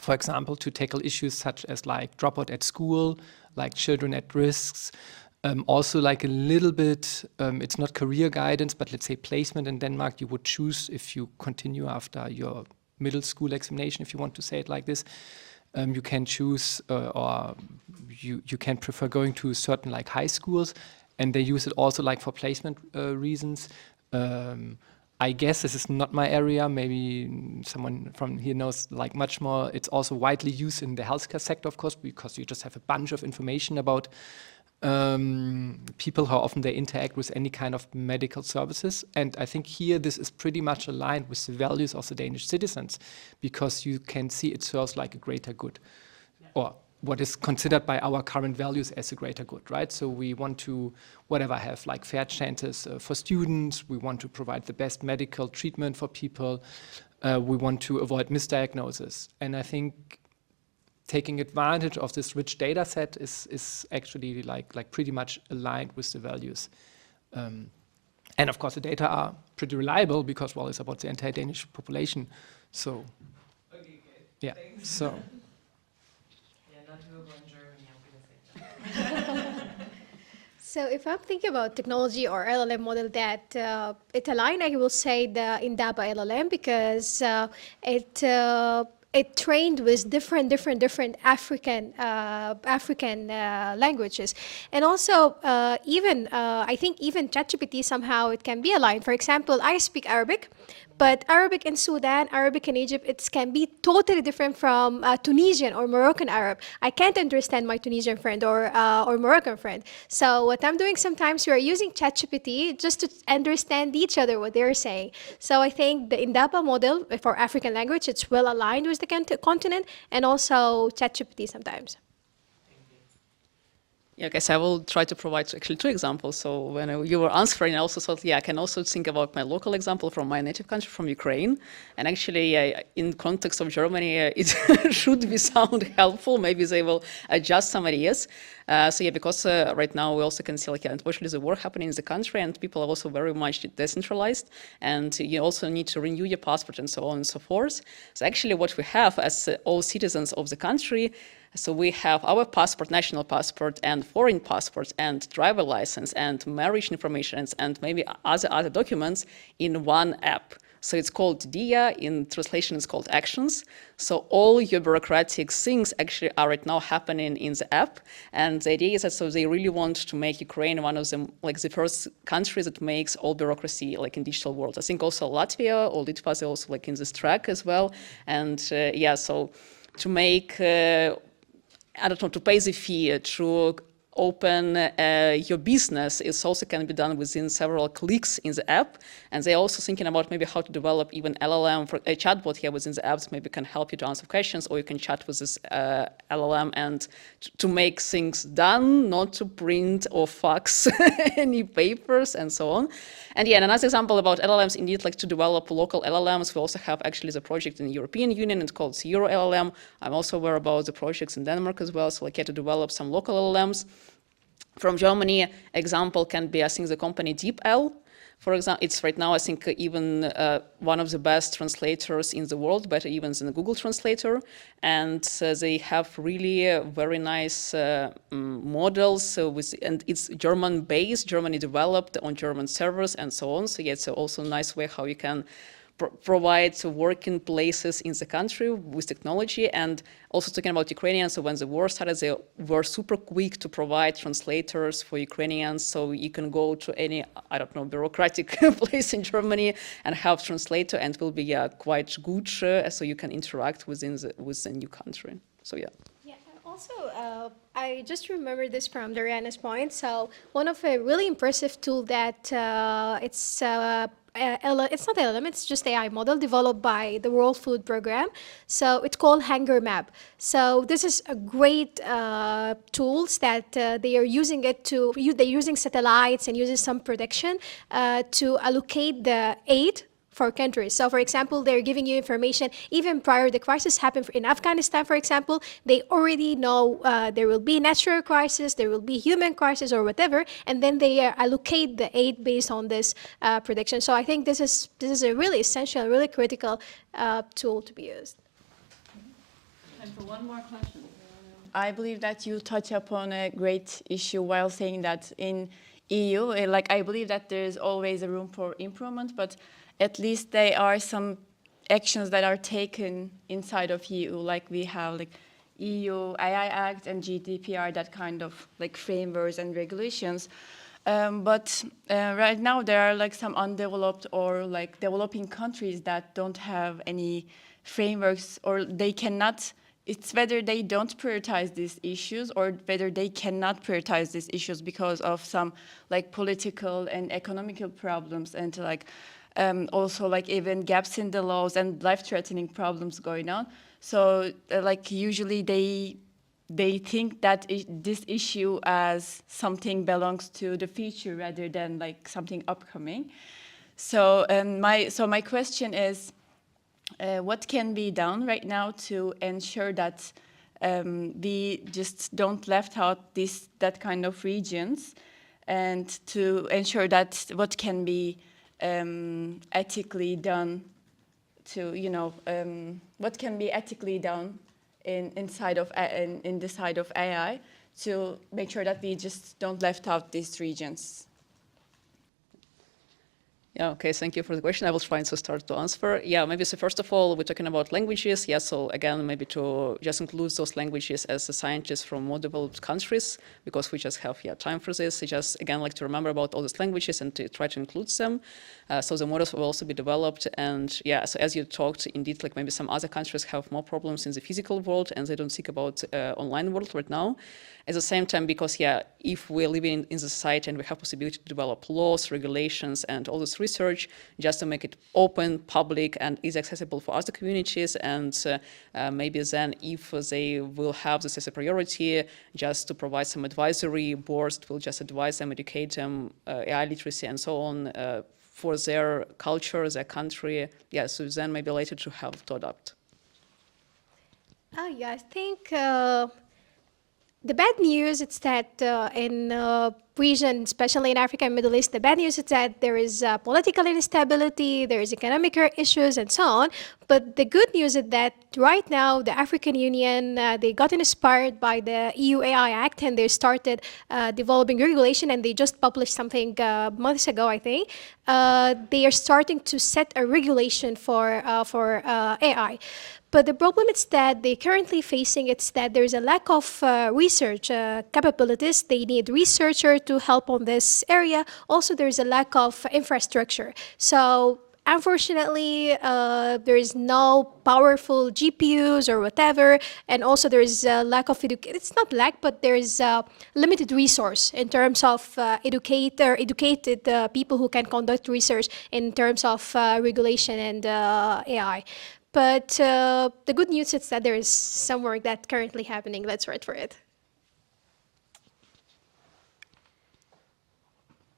for example, to tackle issues such as like dropout at school, like children at risks, also like a little bit, it's not career guidance, but let's say placement in Denmark, you would choose if you continue after your middle school examination, if you want to say it like this. You can choose or you can prefer going to certain like high schools, and they use it also like for placement reasons. I guess this is not my area. Maybe someone from here knows like much more. It's also widely used in the healthcare sector, of course, because you just have a bunch of information about people, how often they interact with any kind of medical services. And I think here this is pretty much aligned with the values of the Danish citizens, because you can see it serves like a greater good, or what is considered by our current values as a greater good, right? So we want to, whatever, have like fair chances for students. We want to provide the best medical treatment for people. We want to avoid misdiagnosis. And I think taking advantage of this rich data set is actually like pretty much aligned with the values. And of course the data are pretty reliable because, well, it's about the entire Danish population. So, okay, yeah, so. So if I'm thinking about technology or LLM model that it align, I will say the Indaba LLM, because it trained with different African languages, and also I think even ChatGPT somehow it can be aligned. For example, I speak Arabic, but Arabic in Sudan, Arabic in Egypt, it can be totally different from Tunisian or Moroccan Arab. I can't understand my Tunisian friend or Moroccan friend. So what I'm doing sometimes, we are using ChatGPT just to understand each other, what they're saying. So I think the Indaba model for African language, it's well aligned with the continent, and also ChatGPT sometimes. Yeah, I guess I will try to provide actually two examples. So when you were answering, I also thought, yeah, I can also think about my local example from my native country, from Ukraine. And actually, in context of Germany, it should be sound helpful. Maybe they will adjust some ideas. So yeah, because right now we also can see, like, unfortunately, the war happening in the country, and people are also very much decentralized, and you also need to renew your passport and so on and so forth. So actually, what we have as all citizens of the country, so we have our passport, national passport, and foreign passports, and driver license, and marriage information, and maybe other documents in one app. So it's called DIA, in translation it's called Actions. So all your bureaucratic things actually are right now happening in the app. And the idea is that so they really want to make Ukraine one of them, like the first country that makes all bureaucracy like in digital world. I think also Latvia or Litva is also like in this track as well. And yeah, so to make I don't know, to pay the fee, to open your business, is also can be done within several clicks in the app. And they're also thinking about maybe how to develop even LLM for a chatbot here within the apps, maybe can help you to answer questions, or you can chat with this LLM and to make things done, not to print or fax any papers and so on. And yeah, and another example about LLMs, indeed, like to develop local LLMs, we also have actually the project in the European Union, it's called Zero LLM. I'm also aware about the projects in Denmark as well, so like to develop some local LLMs. From Germany, example can be, I think, the company DeepL. For example, it's right now, I think, even one of the best translators in the world, better even than the Google Translator. And they have really very nice models, and it's German-based, Germany developed on German servers and so on. So yeah, it's also a nice way how you can provide working places in the country with technology. And also talking about Ukrainians, so when the war started, they were super quick to provide translators for Ukrainians, so you can go to any, I don't know, bureaucratic place in Germany and have translator, and it will be quite good, so you can interact with the new country. So yeah. Also, I just remember this from Daryna's point. So one of a really impressive tool that it's not LLM, it's just AI model developed by the World Food Program. So it's called Hunger Map. So this is a great tools that they are using it to, they're using satellites and using some prediction to allocate the aid for countries. So for example, they're giving you information even prior the crisis happened in Afghanistan, for example, they already know there will be natural crisis, there will be human crisis or whatever, and then they allocate the aid based on this prediction. So I think this is a really essential, really critical tool to be used. Time for one more question. I believe that you touch upon a great issue while saying that in EU, like I believe that there is always a room for improvement, but at least there are some actions that are taken inside of EU, like we have like EU AI Act and GDPR, that kind of like frameworks and regulations. But right now there are like some undeveloped or like developing countries that don't have any frameworks, or they cannot, it's whether they don't prioritize these issues or whether they cannot prioritize these issues because of some like political and economical problems, and like also like even gaps in the laws and life-threatening problems going on. So like usually they think that this issue as something belongs to the future rather than like something upcoming. So my question is, what can be done right now to ensure that we just don't left out that kind of regions, and to ensure that what can be ethically done to, you know, what can be ethically done in the side of AI to make sure that we just don't left out these regions. Yeah, okay, thank you for the question. I will try to start to answer. Yeah, maybe so first of all, we're talking about languages. Yeah, so again, maybe to just include those languages as the scientists from more developed countries, because we just have time for this. I just, again, like to remember about all these languages and to try to include them. So the models will also be developed. And yeah, so as you talked, indeed, like maybe some other countries have more problems in the physical world and they don't think about online world right now. At the same time, because yeah, if we're living in the society and we have possibility to develop laws, regulations, and all this research, just to make it open, public, and easy accessible for other communities, and maybe then if they will have this as a priority, just to provide some advisory boards that will just advise them, educate them, AI literacy and so on, for their culture, their country. Yeah, so then maybe later to have to adopt. Yeah, I think the bad news is that in region, especially in Africa and Middle East, the bad news is that there is political instability, there is economic issues, and so on. But the good news is that right now, the African Union, they got inspired by the EU AI Act, and they started developing regulation, and they just published something months ago, I think. They are starting to set a regulation for AI. But the problem is that they're currently facing it's that there's a lack of research capabilities. They need researchers to help on this area. Also, there's a lack of infrastructure. So unfortunately, there is no powerful GPUs or whatever, and also there is a lack of it's not lack, but there is limited resource in terms of educated people who can conduct research in terms of regulation and AI. But the good news is that there is some work that's currently happening. Let's wait for it.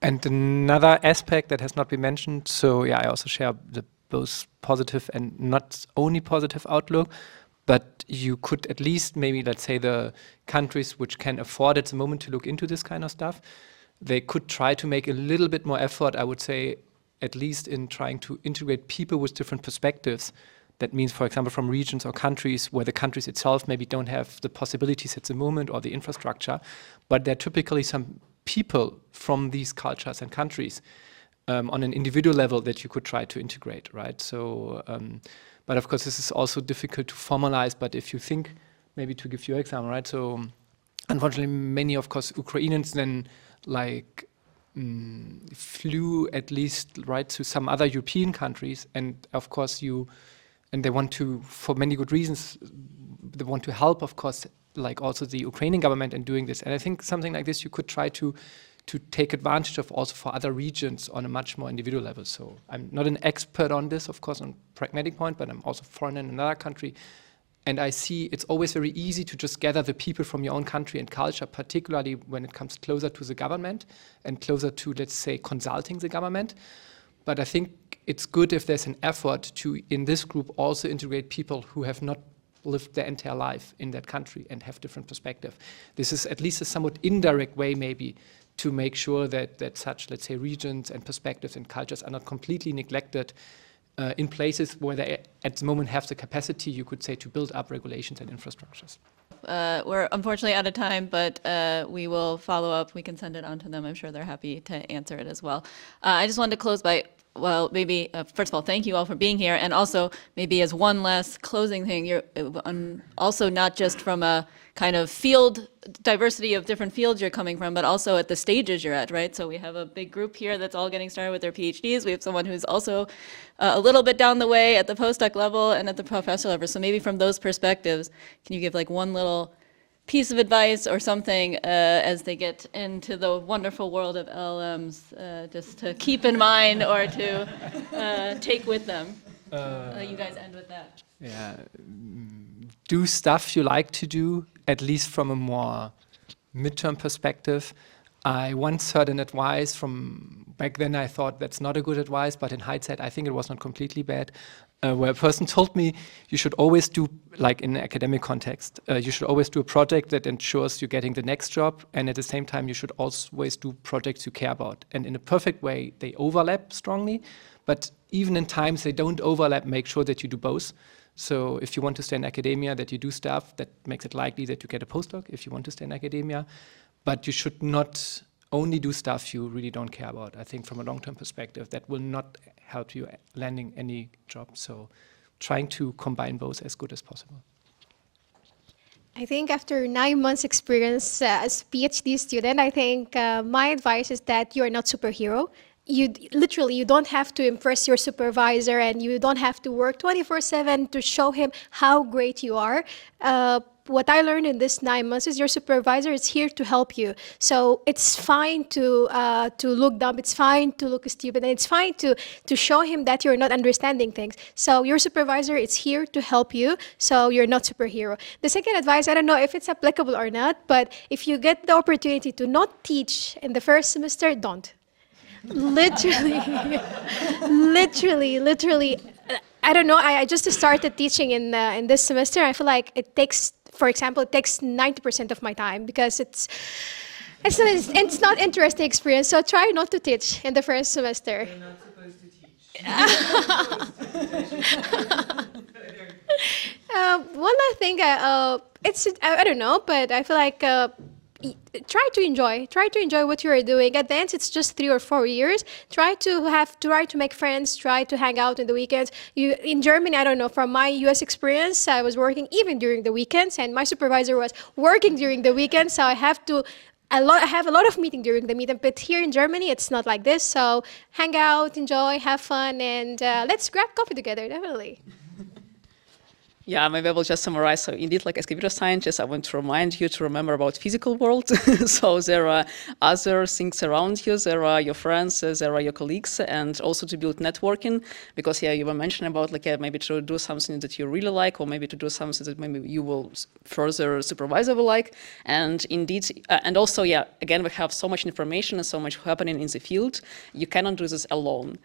And another aspect that has not been mentioned, so yeah, I also share the both positive and not only positive outlook, but you could at least maybe, let's say, the countries which can afford at the moment to look into this kind of stuff, they could try to make a little bit more effort, I would say, at least in trying to integrate people with different perspectives. That means, for example, from regions or countries where the countries itself maybe don't have the possibilities at the moment or the infrastructure, but there are typically some people from these cultures and countries on an individual level that you could try to integrate, right? So, but of course, this is also difficult to formalize, but if you think, maybe to give you an example, right? So, unfortunately, many, of course, Ukrainians then like flew at least, right, to some other European countries, and of course and they want to, for many good reasons, they want to help, of course, like also the Ukrainian government in doing this. And I think something like this you could try to take advantage of also for other regions on a much more individual level. So I'm not an expert on this, of course, on pragmatic point, but I'm also foreign in another country. And I see it's always very easy to just gather the people from your own country and culture, particularly when it comes closer to the government and closer to, let's say, consulting the government. But I think it's good if there's an effort to, in this group, also integrate people who have not lived their entire life in that country and have different perspective. This is at least a somewhat indirect way, maybe, to make sure that such, let's say, regions and perspectives and cultures are not completely neglected in places where they at the moment have the capacity, you could say, to build up regulations and infrastructures. We're unfortunately out of time, but we will follow up. We can send it on to them. I'm sure they're happy to answer it as well. I just wanted to close by, well, maybe, first of all, thank you all for being here. And also, maybe as one last closing thing, you're also not just from a kind of field, diversity of different fields you're coming from, but also at the stages you're at, right? So we have a big group here that's all getting started with their PhDs. We have someone who's also a little bit down the way at the postdoc level and at the professor level. So maybe from those perspectives, can you give like one little piece of advice or something as they get into the wonderful world of LLMs, just to keep in mind or to take with them? You guys end with that. Yeah, do stuff you like to do, at least from a more midterm perspective. I once heard an advice from, back then I thought that's not a good advice, but in hindsight I think it was not completely bad, where a person told me you should always do, like in an academic context, you should always do a project that ensures you're getting the next job, and at the same time you should always do projects you care about. And in a perfect way, they overlap strongly, but even in times they don't overlap, make sure that you do both. So if you want to stay in academia, that you do stuff that makes it likely that you get a postdoc if you want to stay in academia, but you should not only do stuff you really don't care about. I think from a long-term perspective, that will not help you landing any job. So trying to combine both as good as possible. I think after 9 months experience as a PhD student, I think my advice is that you are not superhero. You don't have to impress your supervisor, and you don't have to work 24/7 to show him how great you are. What I learned in this 9 months is your supervisor is here to help you. So it's fine to look dumb, it's fine to look stupid, and it's fine to show him that you're not understanding things. So your supervisor is here to help you, so you're not superhero. The second advice, I don't know if it's applicable or not, but if you get the opportunity to not teach in the first semester, don't. Literally, literally. I don't know. I just started teaching in this semester. I feel like it takes, for example, it takes 90% of my time because it's not interesting experience. So try not to teach in the first semester. You're not supposed to teach. One last thing. I don't know, but I feel like. Try to enjoy what you are doing. At the end, it's just 3 or 4 years. Try to make friends, try to hang out in the weekends. In Germany, I don't know, from my US experience, I was working even during the weekends, and my supervisor was working during the weekends, so I I have a lot of meeting during the meetup, but here in Germany, it's not like this. So hang out, enjoy, have fun, and let's grab coffee together, definitely. Yeah, maybe I will just summarize. So indeed, like as computer scientists, I want to remind you to remember about physical world. So there are other things around you. There are your friends, there are your colleagues, and also to build networking. Because yeah, you were mentioning about like maybe to do something that you really like, or maybe to do something that maybe you will further supervisor will like. And indeed, and also yeah, again, we have so much information and so much happening in the field. You cannot do this alone.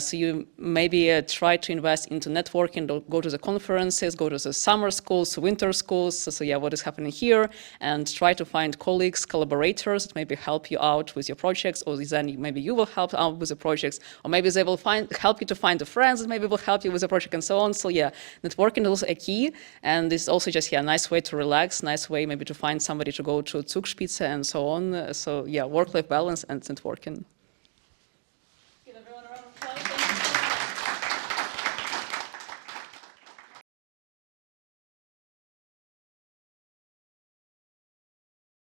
So you maybe try to invest into networking, go to the conferences, go to the summer schools, winter schools. So yeah, what is happening here, and try to find colleagues, collaborators that maybe help you out with your projects, or then maybe you will help out with the projects, or maybe they will help you to find the friends that maybe will help you with the project and so on. So yeah, networking is also a key, and it's also just yeah, a nice way to relax, nice way maybe to find somebody to go to Zugspitze and so on. So yeah, work-life balance and networking.